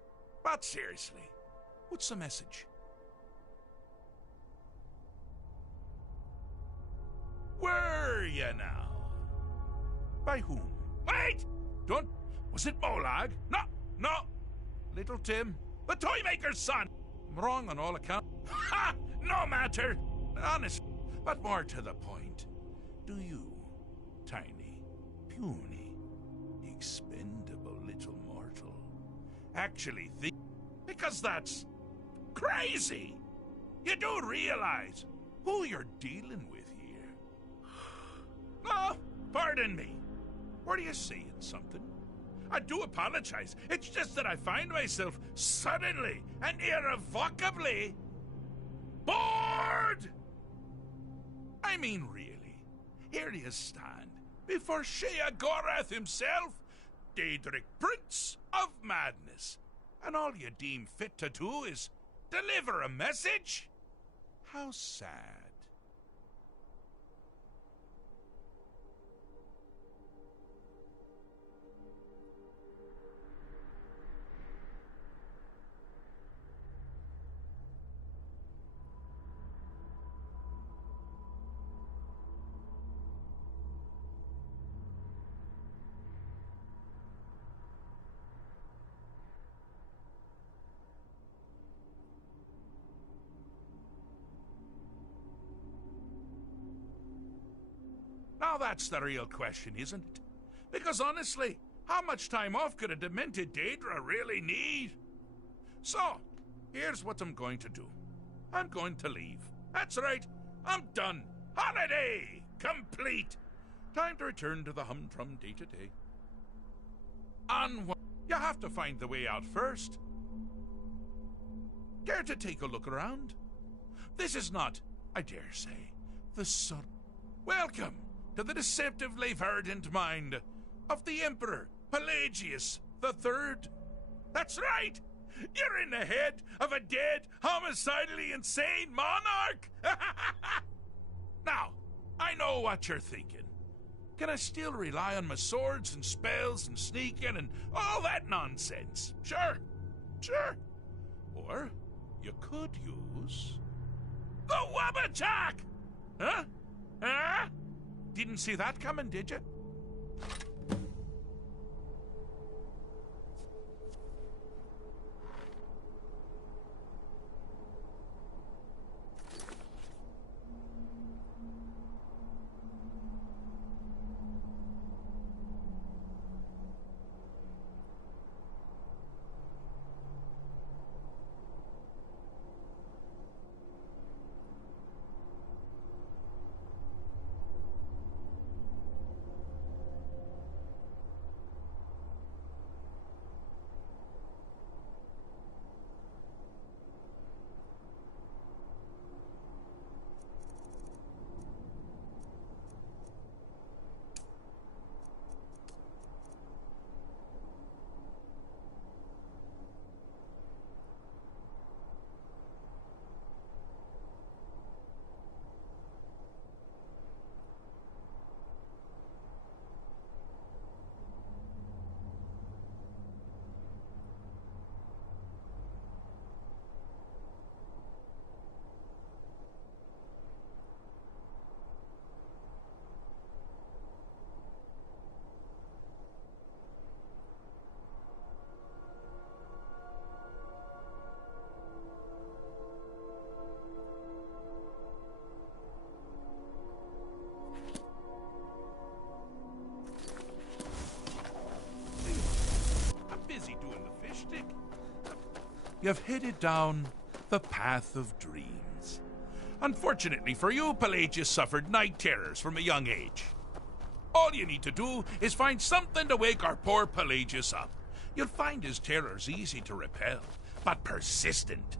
But seriously, what's the message? Were you now? By whom? Wait! Don't... Was it Molag? No! Little Tim, the Toymaker's son! I'm wrong on all accounts. Ha! No matter! Honest, but more to the point. Do you, tiny, puny, expendable little mortal, actually think... Because that's crazy! You do realize who you're dealing with here. Oh, pardon me. Were you saying something? I do apologize. It's just that I find myself suddenly and irrevocably bored! I mean, really. Here you stand, before Sheogorath himself, Daedric Prince of Madness. And all you deem fit to do is deliver a message? How sad. Now that's the real question, isn't it? Because honestly, how much time off could a demented Daedra really need? So, here's what I'm going to do. I'm going to leave. That's right, I'm done. Holiday complete. Time to return to the humdrum day-to-day. You have to find the way out first. Care to take a look around? This is not, I dare say, the sun. Welcome to the deceptively verdant mind of the Emperor Pelagius III. That's right! You're in the head of a dead, homicidally insane monarch! Now, I know what you're thinking. Can I still rely on my swords and spells and sneaking and all that nonsense? Sure. Or you could use the Wabbatak! Huh? Didn't see that coming, did you? You've headed down the path of dreams. Unfortunately for you, Pelagius suffered night terrors from a young age. All you need to do is find something to wake our poor Pelagius up. You'll find his terrors easy to repel, but persistent.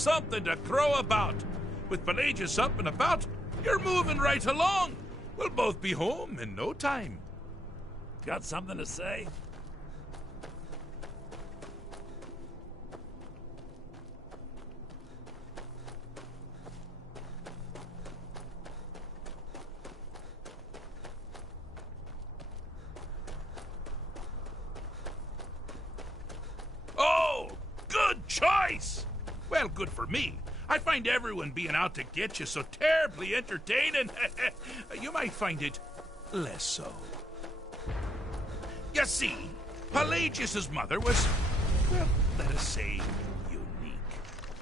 something to crow about. With Pelagius up and about, you're moving right along. We'll both be home in no time. Got something to say? Oh, good choice! Well, good for me. I find everyone being out to get you so terribly entertaining. You might find it less so. You see, Pelagius's mother was, well, let us say, unique.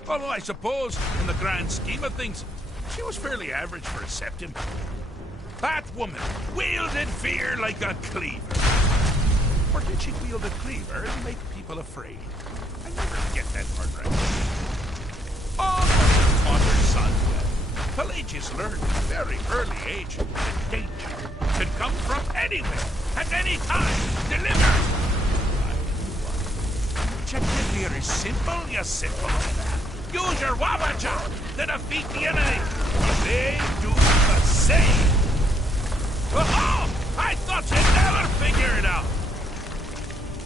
Although I suppose, in the grand scheme of things, she was fairly average for a septim. That woman wielded fear like a cleaver. Or did she wield a cleaver and make people afraid? I never get that part right. All taught her son well. Pelagius learned at a very early age that danger could come from anywhere, at any time, delivered. Objective here is simple, you simple. Use your Wabacha to defeat the enemy, but they do the same. Oh, I thought you'd never figure it out.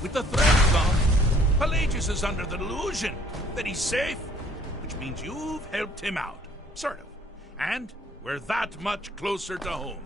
With the threat gone, Pelagius is under the delusion that he's safe, which means you've helped him out, sort of. And we're that much closer to home.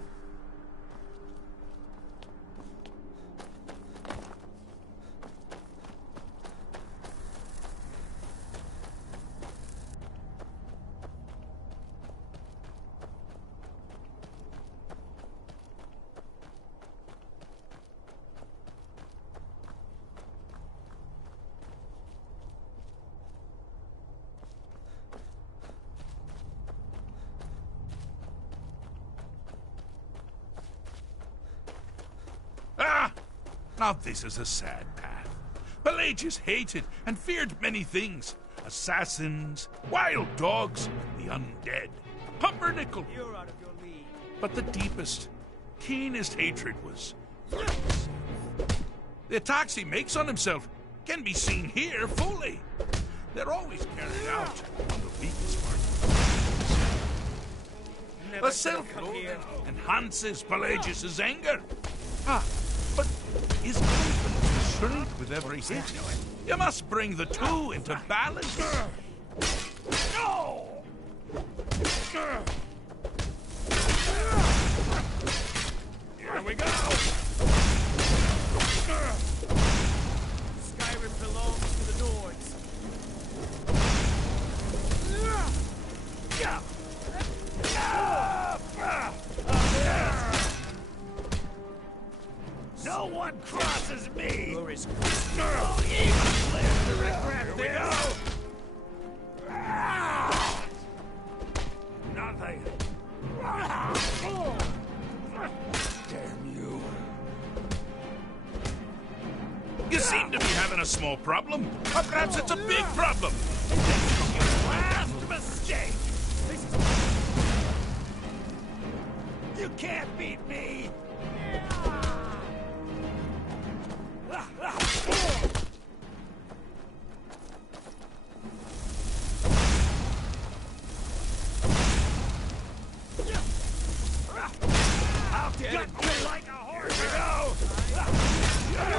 Now this is a sad path. Pelagius hated and feared many things. Assassins, wild dogs, the undead, pumpernickel. You're out of your league. But the deepest, keenest hatred was for himself. The attacks he makes on himself can be seen here fully. They're always carried out on the weakest part. The self-loathing enhances Pelagius's anger. But is confidence shrink with every hit? You must bring the two into balance. No! Here we go! Skyrim belongs to the Nords. No one crosses me! You're as No even live to regret this! Nothing. Damn you. You seem to be having a small problem. Or perhaps it's a big problem. Last mistake! You can't beat me! I'll get you like a horse! Here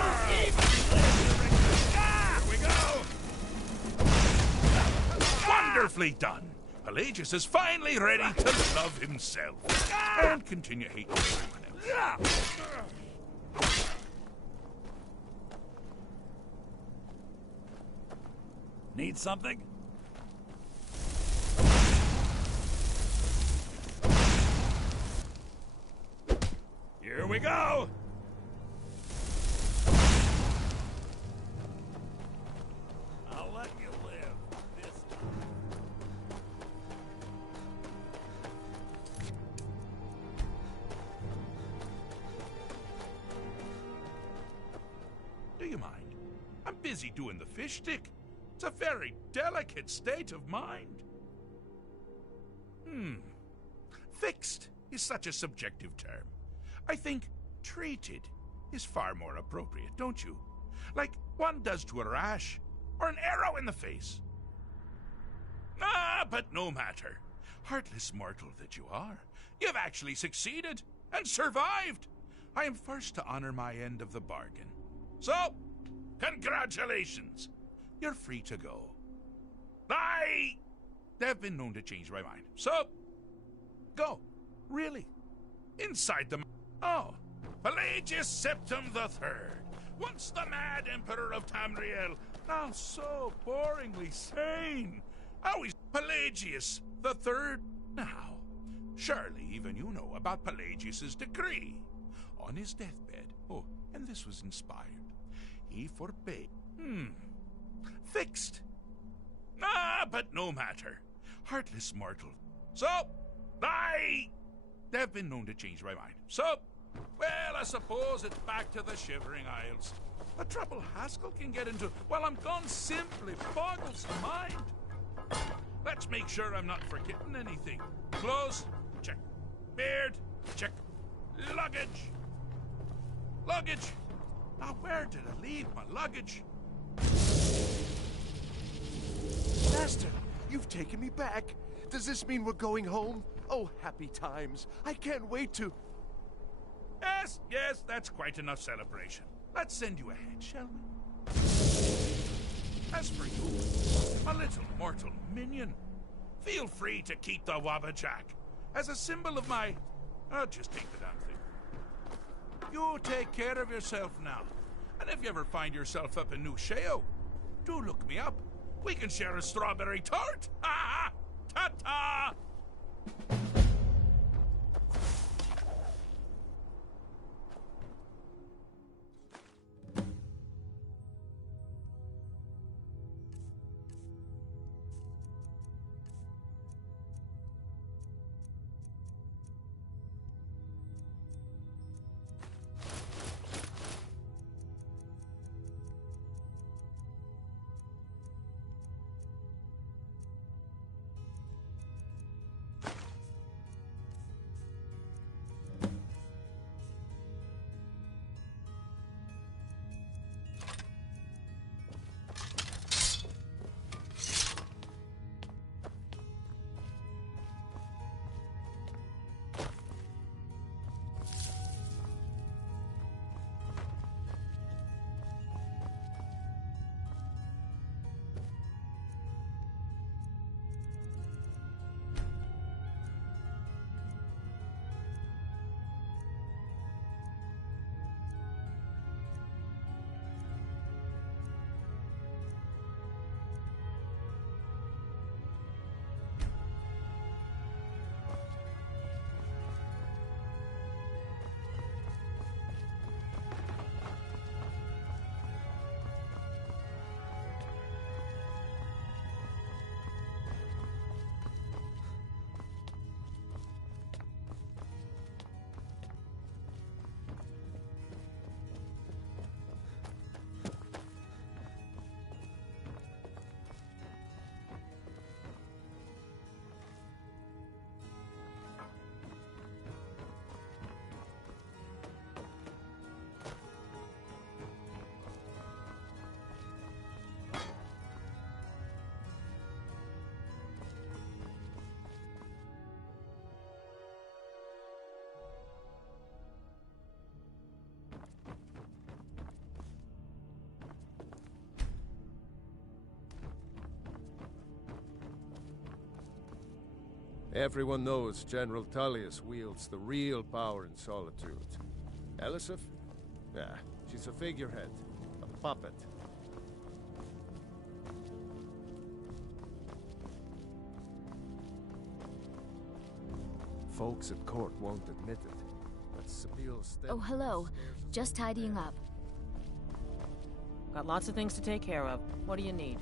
we go! Wonderfully done. Pelagius is finally ready to love himself and continue hating everyone else. Need something? Here we go! I'll let you live this time. Do you mind? I'm busy doing the fish stick. It's a very delicate state of mind. Fixed is such a subjective term. I think treated is far more appropriate, don't you? Like one does to a rash or an arrow in the face. But no matter. Heartless mortal that you are, you've actually succeeded and survived. I am first to honor my end of the bargain. So, congratulations. You're free to go. They've been known to change my mind. So, go. Really. Inside the... Oh, Pelagius Septim III. Once the mad Emperor of Tamriel, now so boringly sane. Always Pelagius the Third now. Surely even you know about Pelagius's decree. On his deathbed, oh, and this was inspired, he forbade... Fixed. But no matter. Heartless mortal. So, they've been known to change my mind. So, well, I suppose it's back to the Shivering Isles. The trouble Haskell can get into while I'm gone simply boggles the mind. Let's make sure I'm not forgetting anything. Clothes, check. Beard, check. Luggage. Luggage. Now, where did I leave my luggage? Master, you've taken me back. Does this mean we're going home? Oh, happy times. I can't wait to... Yes, that's quite enough celebration. Let's send you ahead, shall we? As for you, my little mortal minion, feel free to keep the Wabbajack as a symbol of my... just take the damn thing. You take care of yourself now. And if you ever find yourself up in New Sheo, do look me up. We can share a strawberry tart. Ha ha! Ta-ta! Everyone knows General Tullius wields the real power in Solitude. Elisif? Yeah, she's a figurehead, a puppet. Folks at court won't admit it, but Sabille Oh, hello. Just tidying up. Got lots of things to take care of. What do you need?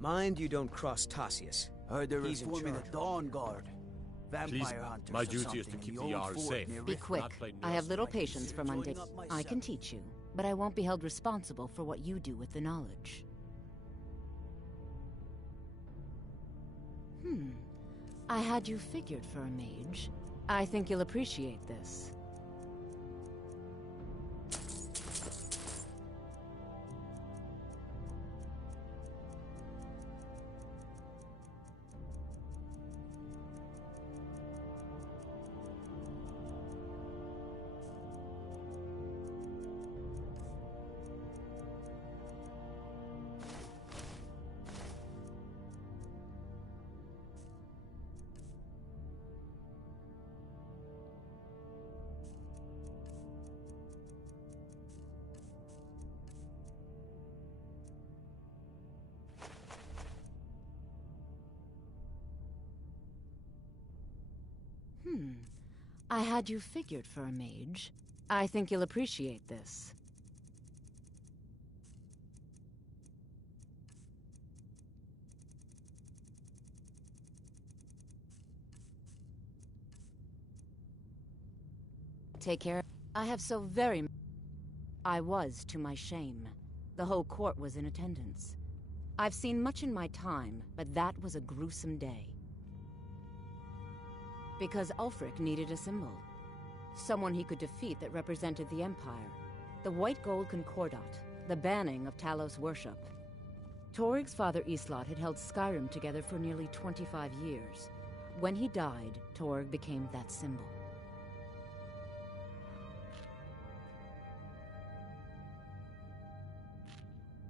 Mind you don't cross Tassius. Heard they're He's in reforming the charge. Dawn Guard. Vampire hunters my or duty is to something in keep the the old Jarl fort safe. near Be Rift. quick. Not play I have little nurse. patience for mundane. I can teach you, but I won't be held responsible for what you do with the knowledge. I had you figured for a mage. I think you'll appreciate this. I had you figured for a mage. I think you'll appreciate this. Take care. I have so very... I was, to my shame. The whole court was in attendance. I've seen much in my time, but that was a gruesome day. Because Ulfric needed a symbol. Someone he could defeat that represented the Empire. The White Gold Concordat, the banning of Talos worship. Toryg's father Islot had held Skyrim together for nearly 25 years. When he died, Toryg became that symbol.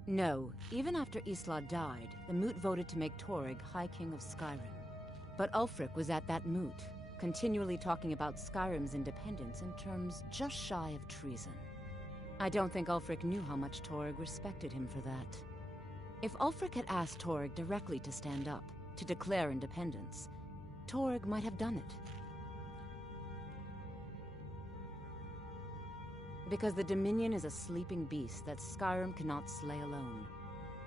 No, even after Islot died, the Moot voted to make Toryg High King of Skyrim. But Ulfric was at that Moot, continually talking about Skyrim's independence in terms just shy of treason. I don't think Ulfric knew how much Toryg respected him for that. If Ulfric had asked Toryg directly to stand up, to declare independence, Toryg might have done it. Because the Dominion is a sleeping beast that Skyrim cannot slay alone.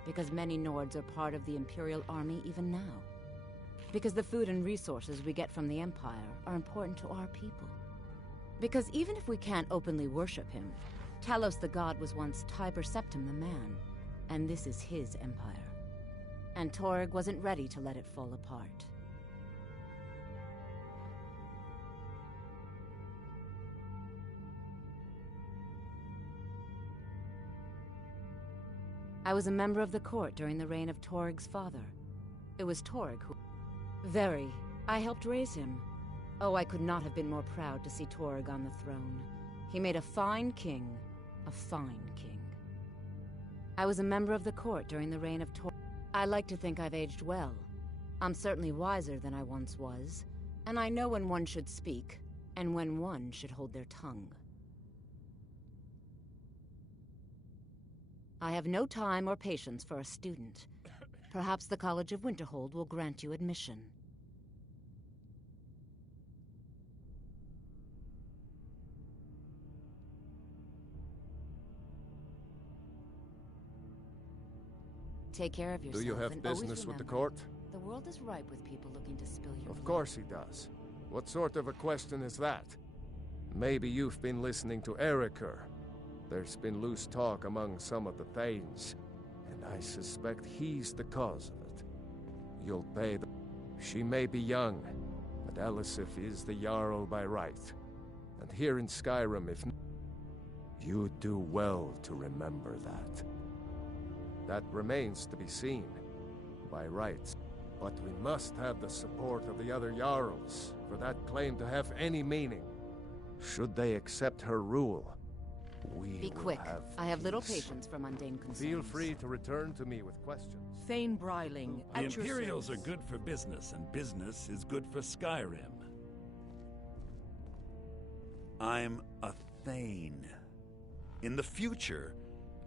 Because many Nords are part of the Imperial Army even now. Because the food and resources we get from the Empire are important to our people. Because even if we can't openly worship him, Talos the God was once Tiber Septim the man, and this is his empire. And Toryg wasn't ready to let it fall apart. I was a member of the court during the reign of Toryg's father. It was Toryg who... Very. I helped raise him. Oh, I could not have been more proud to see Toryg on the throne. He made a fine king. A fine king. I was a member of the court during the reign of Toryg. I like to think I've aged well. I'm certainly wiser than I once was. And I know when one should speak, and when one should hold their tongue. I have no time or patience for a student. Perhaps the College of Winterhold will grant you admission. Take care of yourself. Do you have and business always with the remember, court? The world is ripe with people looking to spill your Of blood. course he does. What sort of a question is that? Maybe you've been listening to Eriker. There's been loose talk among some of the Thanes, and I suspect he's the cause of it. You'll pay the... She may be young, but Elisif is the Jarl by right. And here in Skyrim, if... You'd do well to remember that. That remains to be seen, by rights. But we must have the support of the other Jarls for that claim to have any meaning. Should they accept her rule, we Be will quick. have I have little peace. patience for mundane concerns. Feel free to return to me with questions. Thane Bryling, The at your Imperials are service. good for business, and business is good for Skyrim. I'm a Thane. In the future,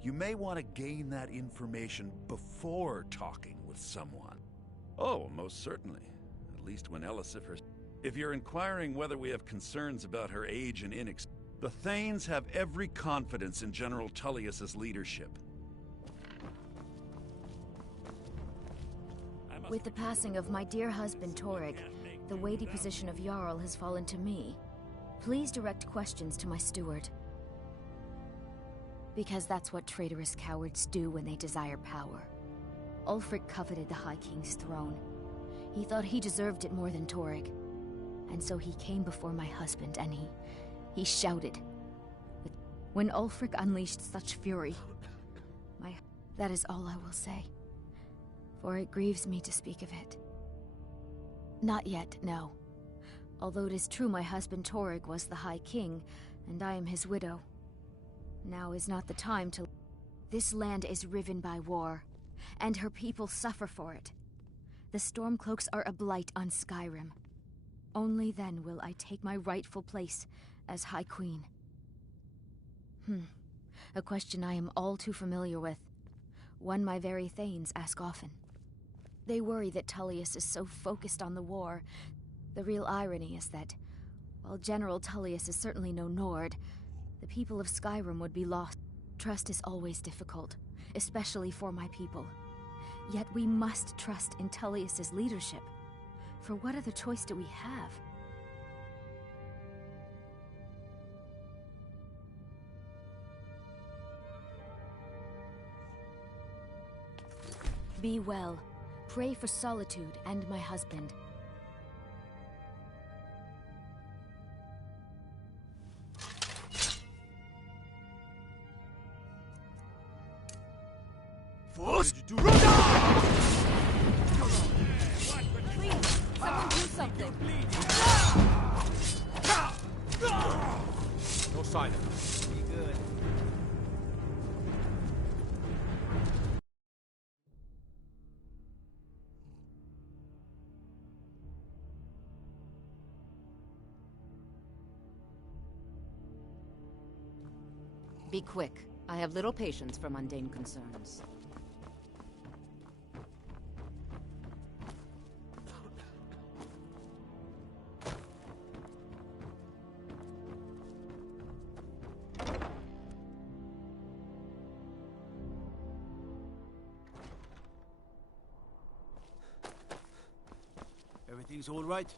you may want to gain that information before talking with someone. Oh, most certainly. At least when Elisif... If you're inquiring whether we have concerns about her age and inexperience, the Thanes have every confidence in General Tullius's leadership. With the passing of my dear husband Toryg, The weighty position of Jarl has fallen to me. Please direct questions to my steward. Because that's what traitorous cowards do when they desire power. Ulfric coveted the High King's throne. He thought he deserved it more than Torrig. And so he came before my husband and he shouted. When Ulfric unleashed such fury, that is all I will say. For it grieves me to speak of it. Not yet, no. Although it is true my husband Torrig was the High King, and I am his widow. Now is not the time to... This land is riven by war, and her people suffer for it. The Stormcloaks are a blight on Skyrim. Only then will I take my rightful place as High Queen. A question I am all too familiar with. One my very thanes ask often. They worry that Tullius is so focused on the war. The real irony is that, while General Tullius is certainly no Nord, the people of Skyrim would be lost. Trust is always difficult, especially for my people. Yet we must trust in Tullius's leadership. For what other choice do we have? Be well. Pray for Solitude and my husband. What did you do? Please, someone do something. No sign of him. Be good. Be quick. I have little patience for mundane concerns. Everything's all right?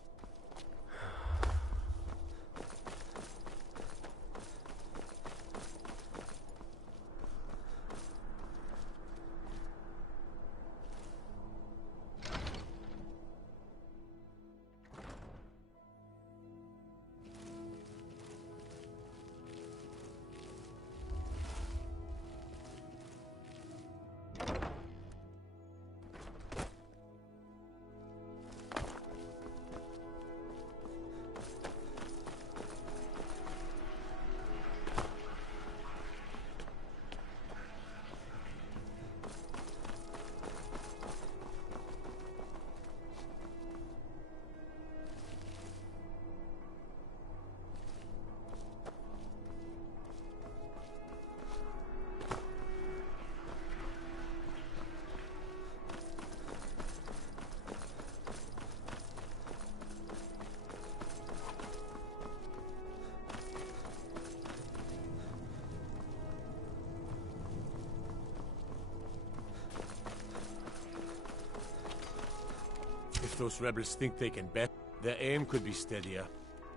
If those rebels think they can bet, their aim could be steadier,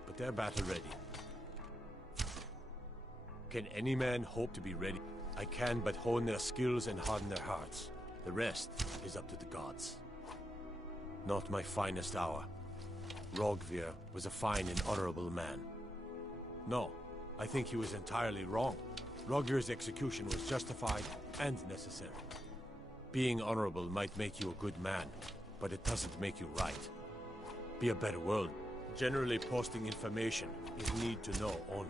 but they're battle ready. Can any man hope to be ready? I can but hone their skills and harden their hearts. The rest is up to the gods. Not my finest hour. Rogvir was a fine and honorable man. No, I think he was entirely wrong. Rogvir's execution was justified and necessary. Being honorable might make you a good man, but it doesn't make you right. Be a better world. Generally posting information is need to know only.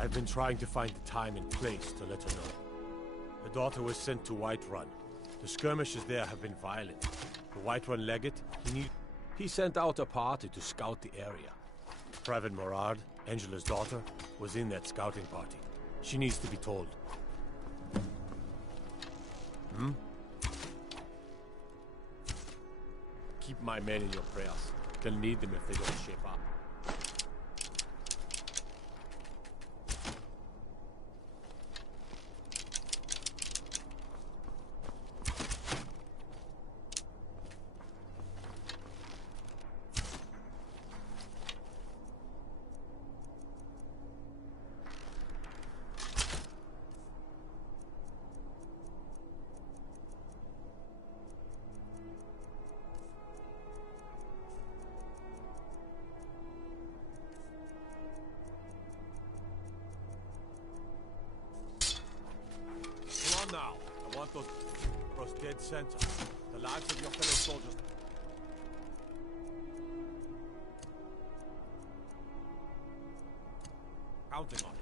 I've been trying to find the time and place to let her know. The daughter was sent to Whiterun. The skirmishes there have been violent. The Whiterun legate, he sent out a party to scout the area. Private Morard, Angela's daughter, was in that scouting party. She needs to be told. Keep my men in your prayers. They'll need them if they don't shape up. Put those across dead center. The lives of your fellow soldiers. Counting on it.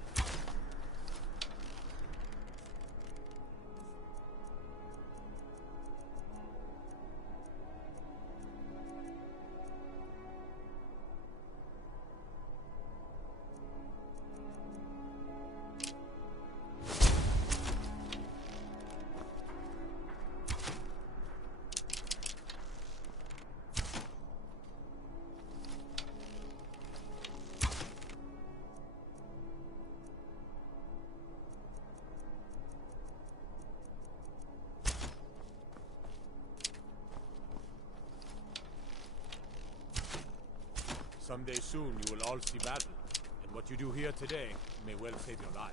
Someday soon you will all see battle, and what you do here today may well save your life.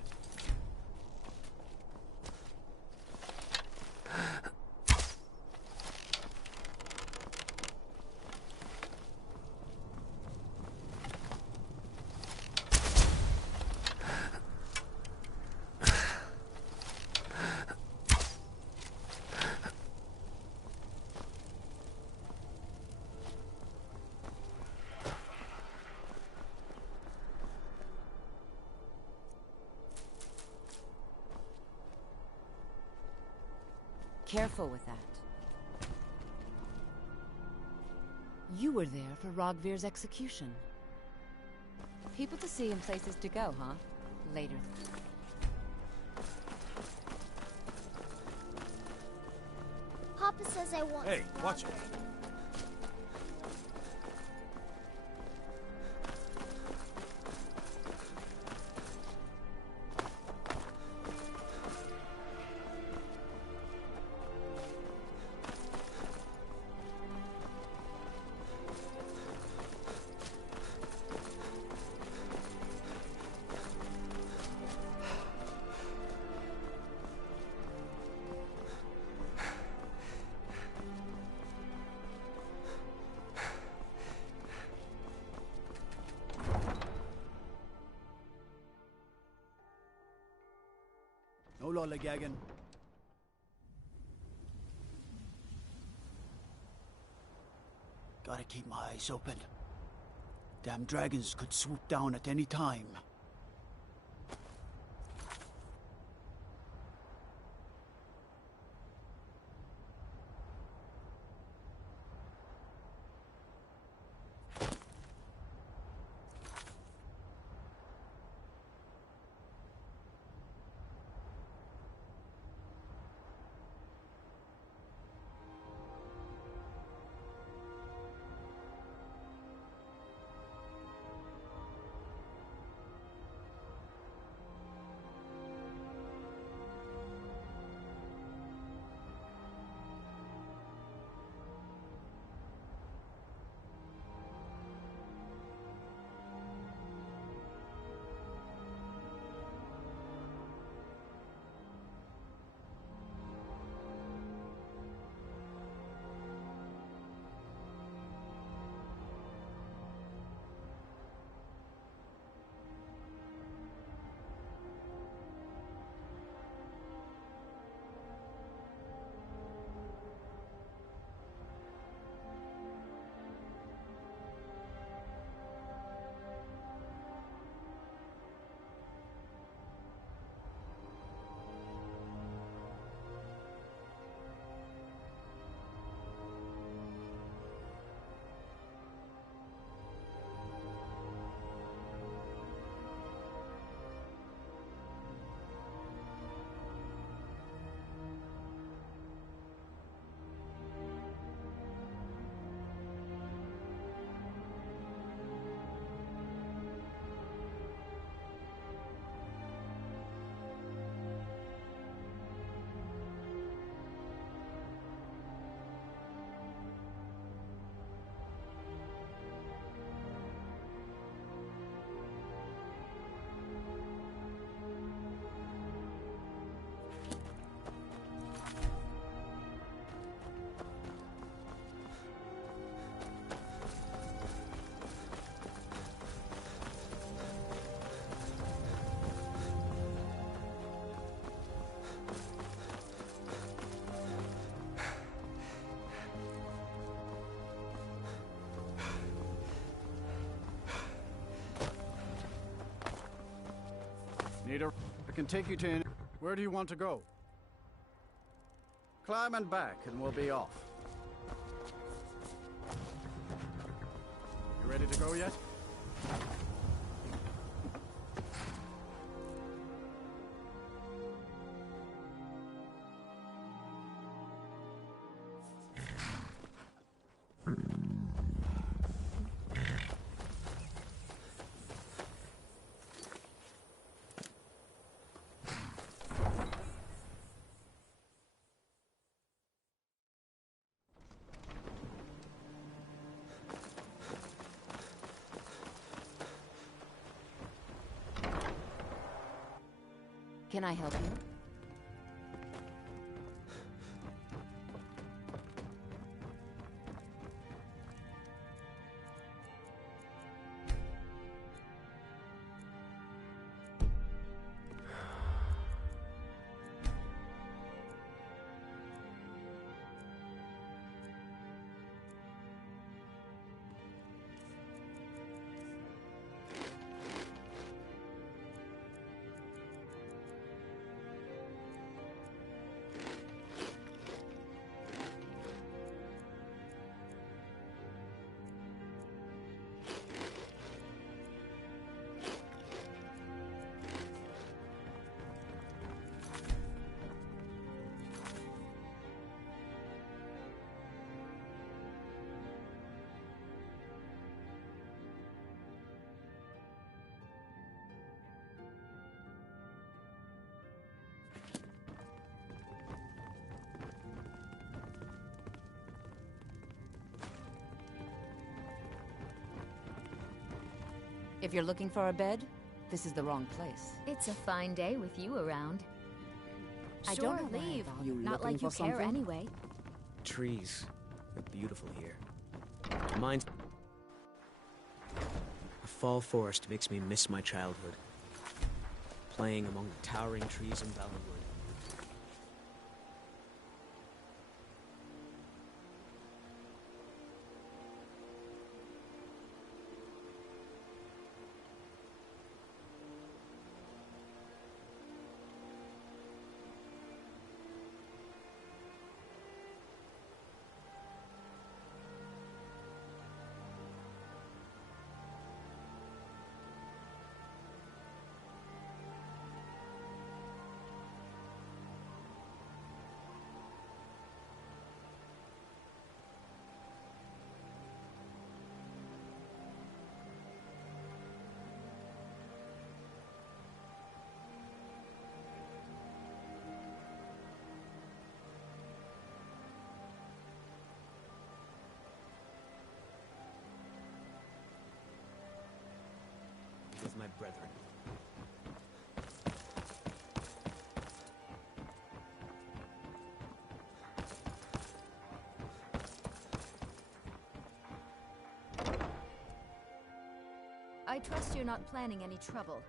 Careful with that. You were there for Rogvir's execution. People to see and places to go, huh? Later. Papa says I want. Hey, watch it. No lollygagging. Gotta keep my eyes open. Damn dragons could swoop down at any time. Need a... I can take you to... Where do you want to go? Climb and back, and we'll be off. You ready to go yet? Can I help you? If you're looking for a bed, this is the wrong place. It's a fine day with you around. I Sure, don't know leave. why I You Not like you care anyway. Trees. They're beautiful here. Mine's... A fall forest makes me miss my childhood. Playing among the towering trees in Valenwood. With my brethren. I trust you're not planning any trouble.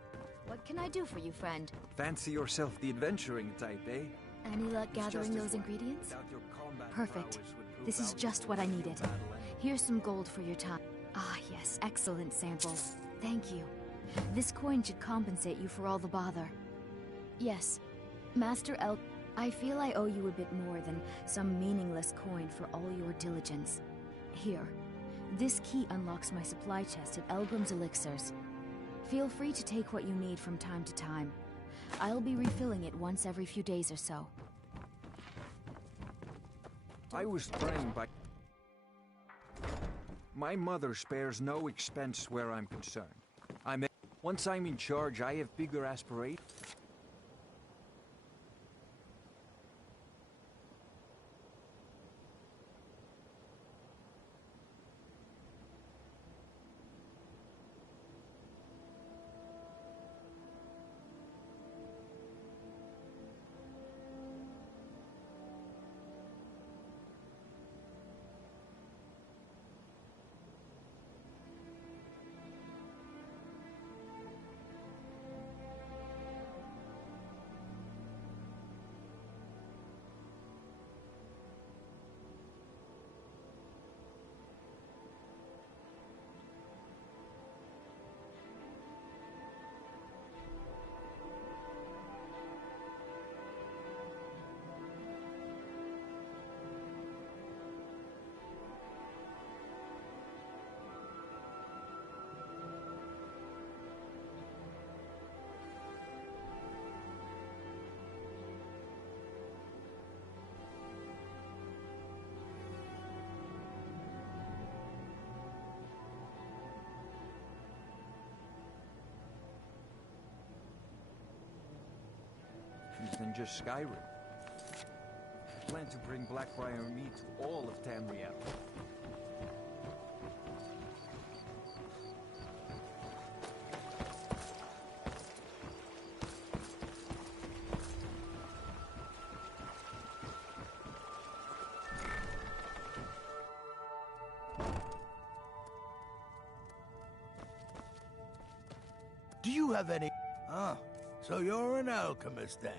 What can I do for you, friend? Fancy yourself the adventuring type, eh? Any luck It's gathering just as those well. ingredients? Without your combat Perfect. prowess would prove This is valuable just what I in needed. battle anyway. Here's some gold for your time. Ah, yes, excellent samples. Thank you. This coin should compensate you for all the bother. Yes, Master Elk, I feel I owe you a bit more than some meaningless coin for all your diligence. Here, this key unlocks my supply chest of Elgrim's elixirs. Feel free to take what you need from time to time. I'll be refilling it once every few days or so. I was trained by... My mother spares no expense where I'm concerned. Once I'm in charge, I have bigger aspirations. than just Skyrim. I plan to bring Blackbriar meat to all of Tamriel. Do you have any... Oh, so you're an alchemist then?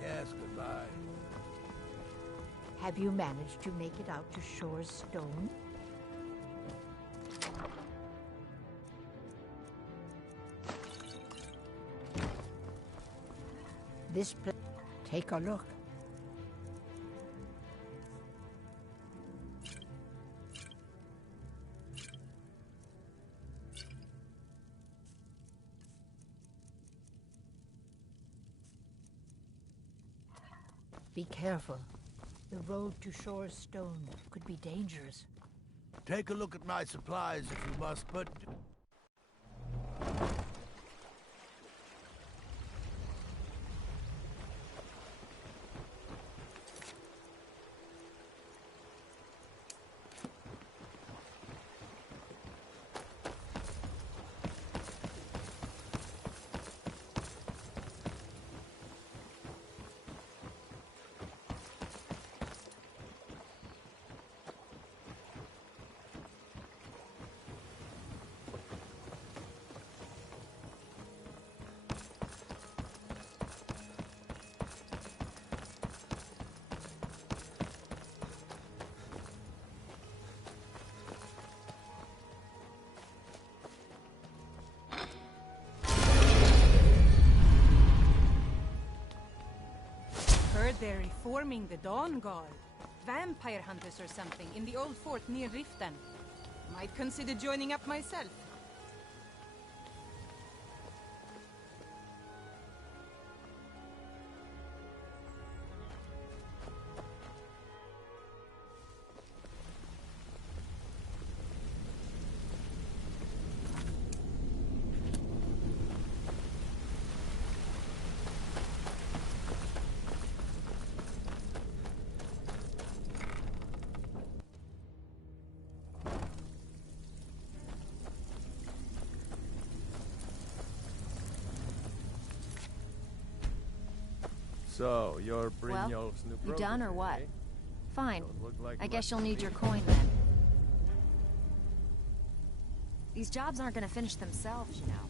Yes, goodbye. Have you managed to make it out to Shore's Stone? This place. Take a look. Be careful. The road to Shore's Stone could be dangerous. Take a look at my supplies if you must, but... Heard they're reforming the Dawn Guard. Vampire hunters or something in the old fort near Riften. Might consider joining up myself. So, you're Brynjolf's new you done or protege, what? eh? Fine. Don't look like I guess much you'll to need me. your coin then. These jobs aren't gonna finish themselves, you know.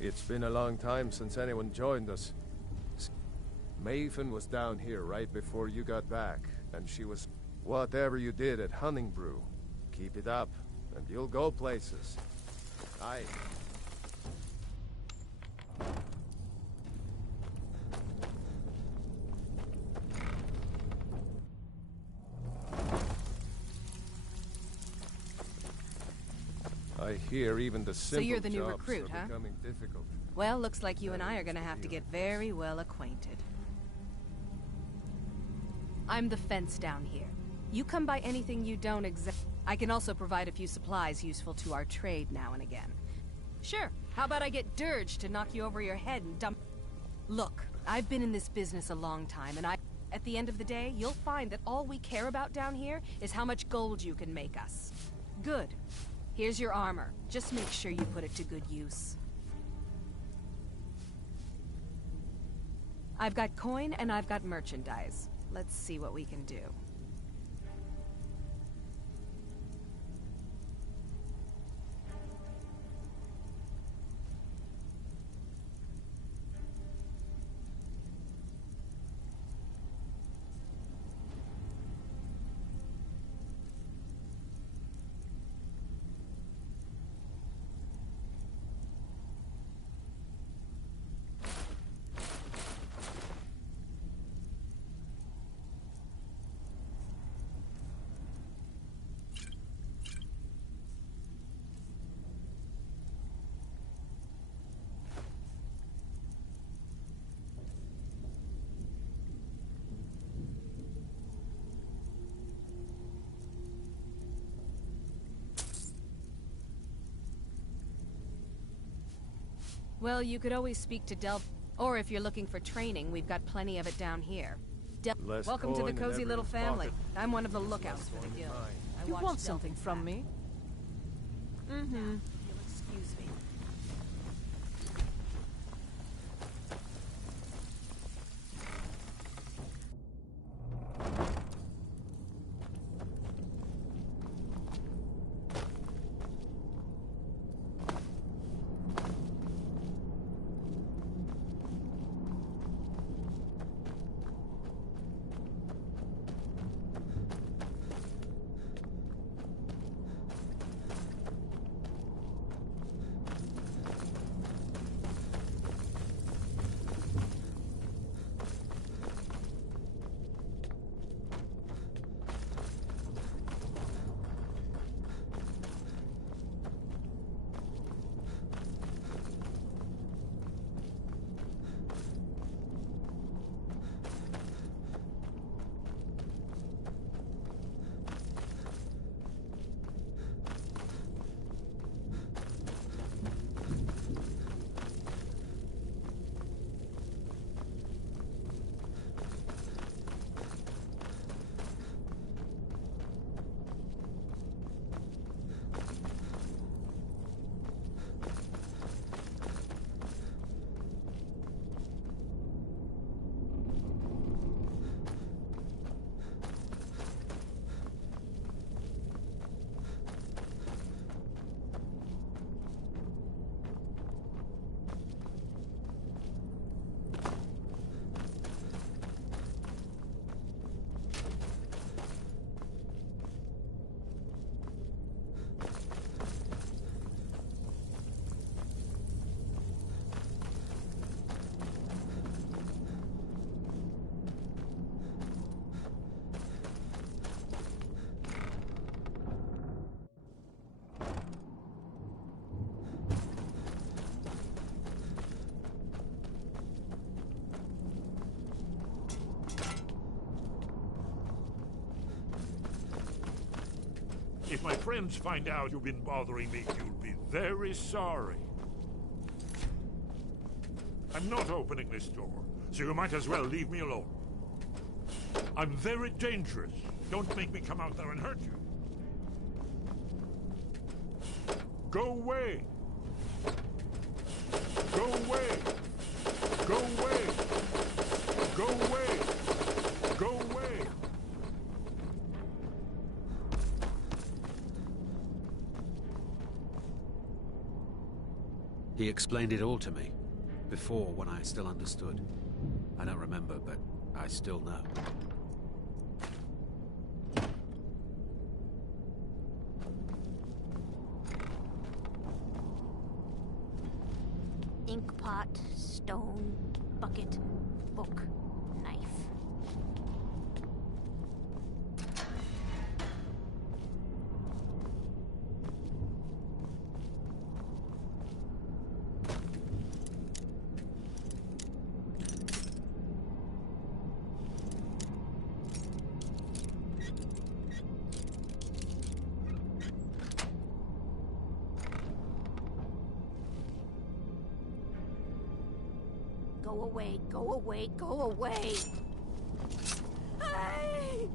It's been a long time since anyone joined us. Maven was down here right before you got back, and she was... Whatever you did at Hunningbrew, keep it up, and you'll go places. Aye. I hear even the simple So you're the new jobs recruit, are huh? becoming difficult. Well, looks like you and I are gonna have to get very well acquainted. I'm the fence down here. You come by anything you don't I can also provide a few supplies useful to our trade now and again. Sure, how about I get Dirge to knock you over your head and dump... Look, I've been in this business a long time, and at the end of the day, you'll find that all we care about down here is how much gold you can make us. Good. Here's your armor. Just make sure you put it to good use. I've got coin and I've got merchandise. Let's see what we can do. Well, you could always speak to Del, or if you're looking for training, we've got plenty of it down here. Welcome to the cozy little family. I'm one of the lookouts for the guild. You want something from me? Mm-hmm. You'll excuse me. If my friends find out you've been bothering me, you'll be very sorry. I'm not opening this door, so you might as well leave me alone. I'm very dangerous. Don't make me come out there and hurt you. Go away! Go away! Go away! Go away! Go away! He explained it all to me. Before, when I still understood. I don't remember, but I still know. Ink pot, stone, bucket, book, knife. Go away, go away, go away! Hey!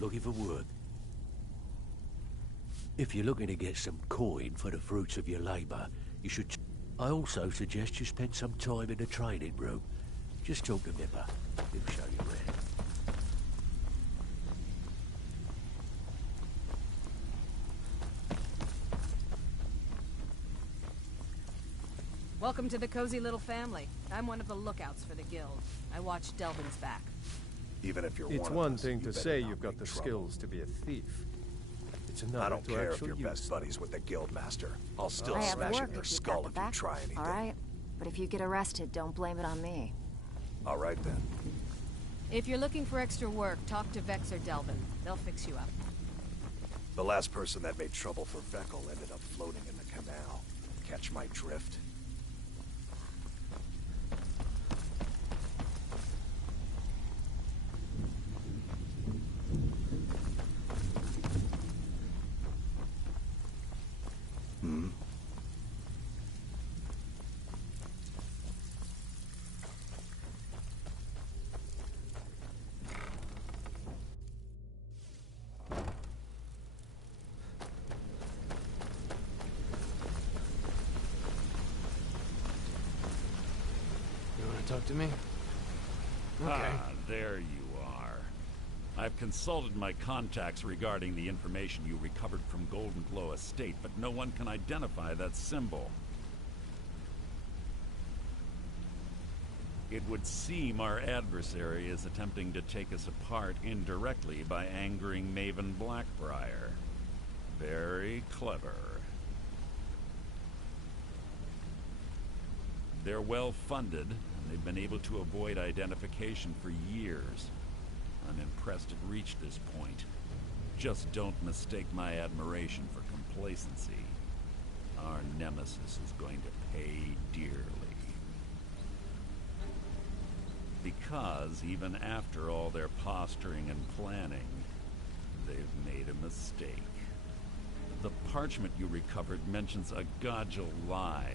looking for work. If you're looking to get some coin for the fruits of your labor, you should... I also suggest you spend some time in the training room. Just talk to Nipper. He'll show you where. Welcome to the cozy little family. I'm one of the lookouts for the guild. I watch Delvin's back. Even if you're it's one one thing to you say better you've not got the make trouble. skills to be a thief. It's another I don't to care if actually you're use best them. buddies with the guildmaster. I'll still I have smash work in your if you've skull got if the you back. try anything. All right, but if you get arrested, don't blame it on me. All right then. If you're looking for extra work, talk to Vex or Delvin. They'll fix you up. The last person that made trouble for Vekel ended up floating in the canal. Catch my drift? Hmm? You want to talk to me? Okay. Ah, there you are. I've consulted my contacts regarding the information you recovered from Golden Glow Estate, but no one can identify that symbol. It would seem our adversary is attempting to take us apart indirectly by angering Maven Blackbriar. Very clever. They're well funded, and they've been able to avoid identification for years. I'm impressed it reached this point. Just don't mistake my admiration for complacency. Our nemesis is going to pay dearly. Because even after all their posturing and planning, they've made a mistake. The parchment you recovered mentions a Godgel lie.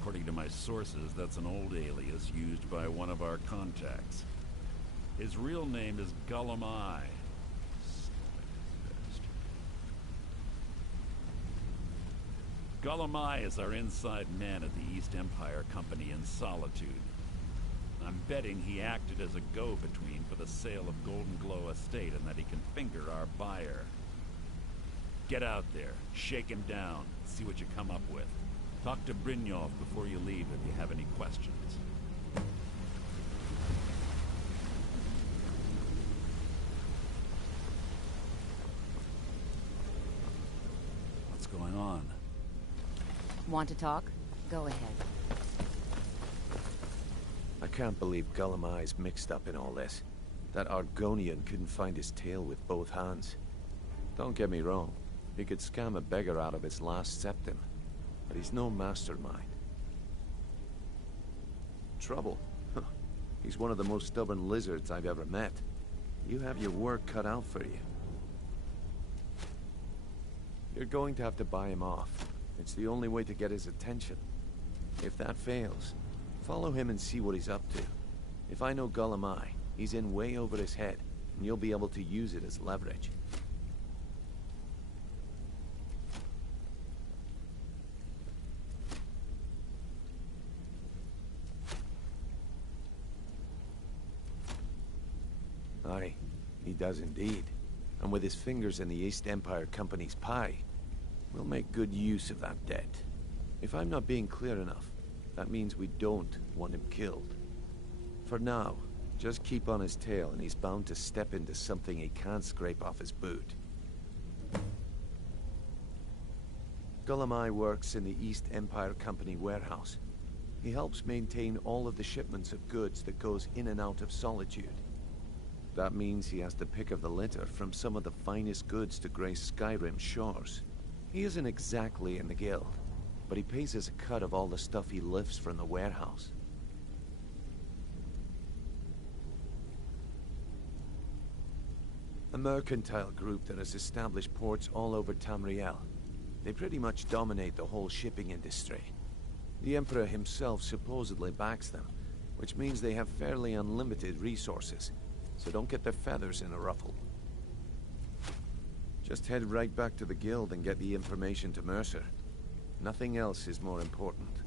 According to my sources, that's an old alias used by one of our contacts. His real name is Gullumai. Gullumai is our inside man at the East Empire Company in Solitude. I'm betting he acted as a go-between for the sale of Golden Glow Estate and that he can finger our buyer. Get out there, shake him down, see what you come up with. Talk to Brynjolf before you leave if you have any questions. What's going on? Want to talk? Go ahead. I can't believe Gullumai's mixed up in all this. That Argonian couldn't find his tail with both hands. Don't get me wrong, he could scam a beggar out of his last septim, but he's no mastermind. Trouble? Huh. He's one of the most stubborn lizards I've ever met. You have your work cut out for you. You're going to have to buy him off. It's the only way to get his attention. If that fails, follow him and see what he's up to. If I know Gullumai, he's in way over his head, and you'll be able to use it as leverage. Aye, he does indeed. And with his fingers in the East Empire Company's pie, we'll make good use of that debt. If I'm not being clear enough, that means we don't want him killed. For now, just keep on his tail and he's bound to step into something he can't scrape off his boot. Gullumai works in the East Empire Company warehouse. He helps maintain all of the shipments of goods that goes in and out of Solitude. That means he has to pick of the litter from some of the finest goods to grace Skyrim's shores. He isn't exactly in the guild, but he pays us a cut of all the stuff he lifts from the warehouse. A mercantile group that has established ports all over Tamriel. They pretty much dominate the whole shipping industry. The Emperor himself supposedly backs them, which means they have fairly unlimited resources, so don't get their feathers in a ruffle. Just head right back to the guild and get the information to Mercer. Nothing else is more important.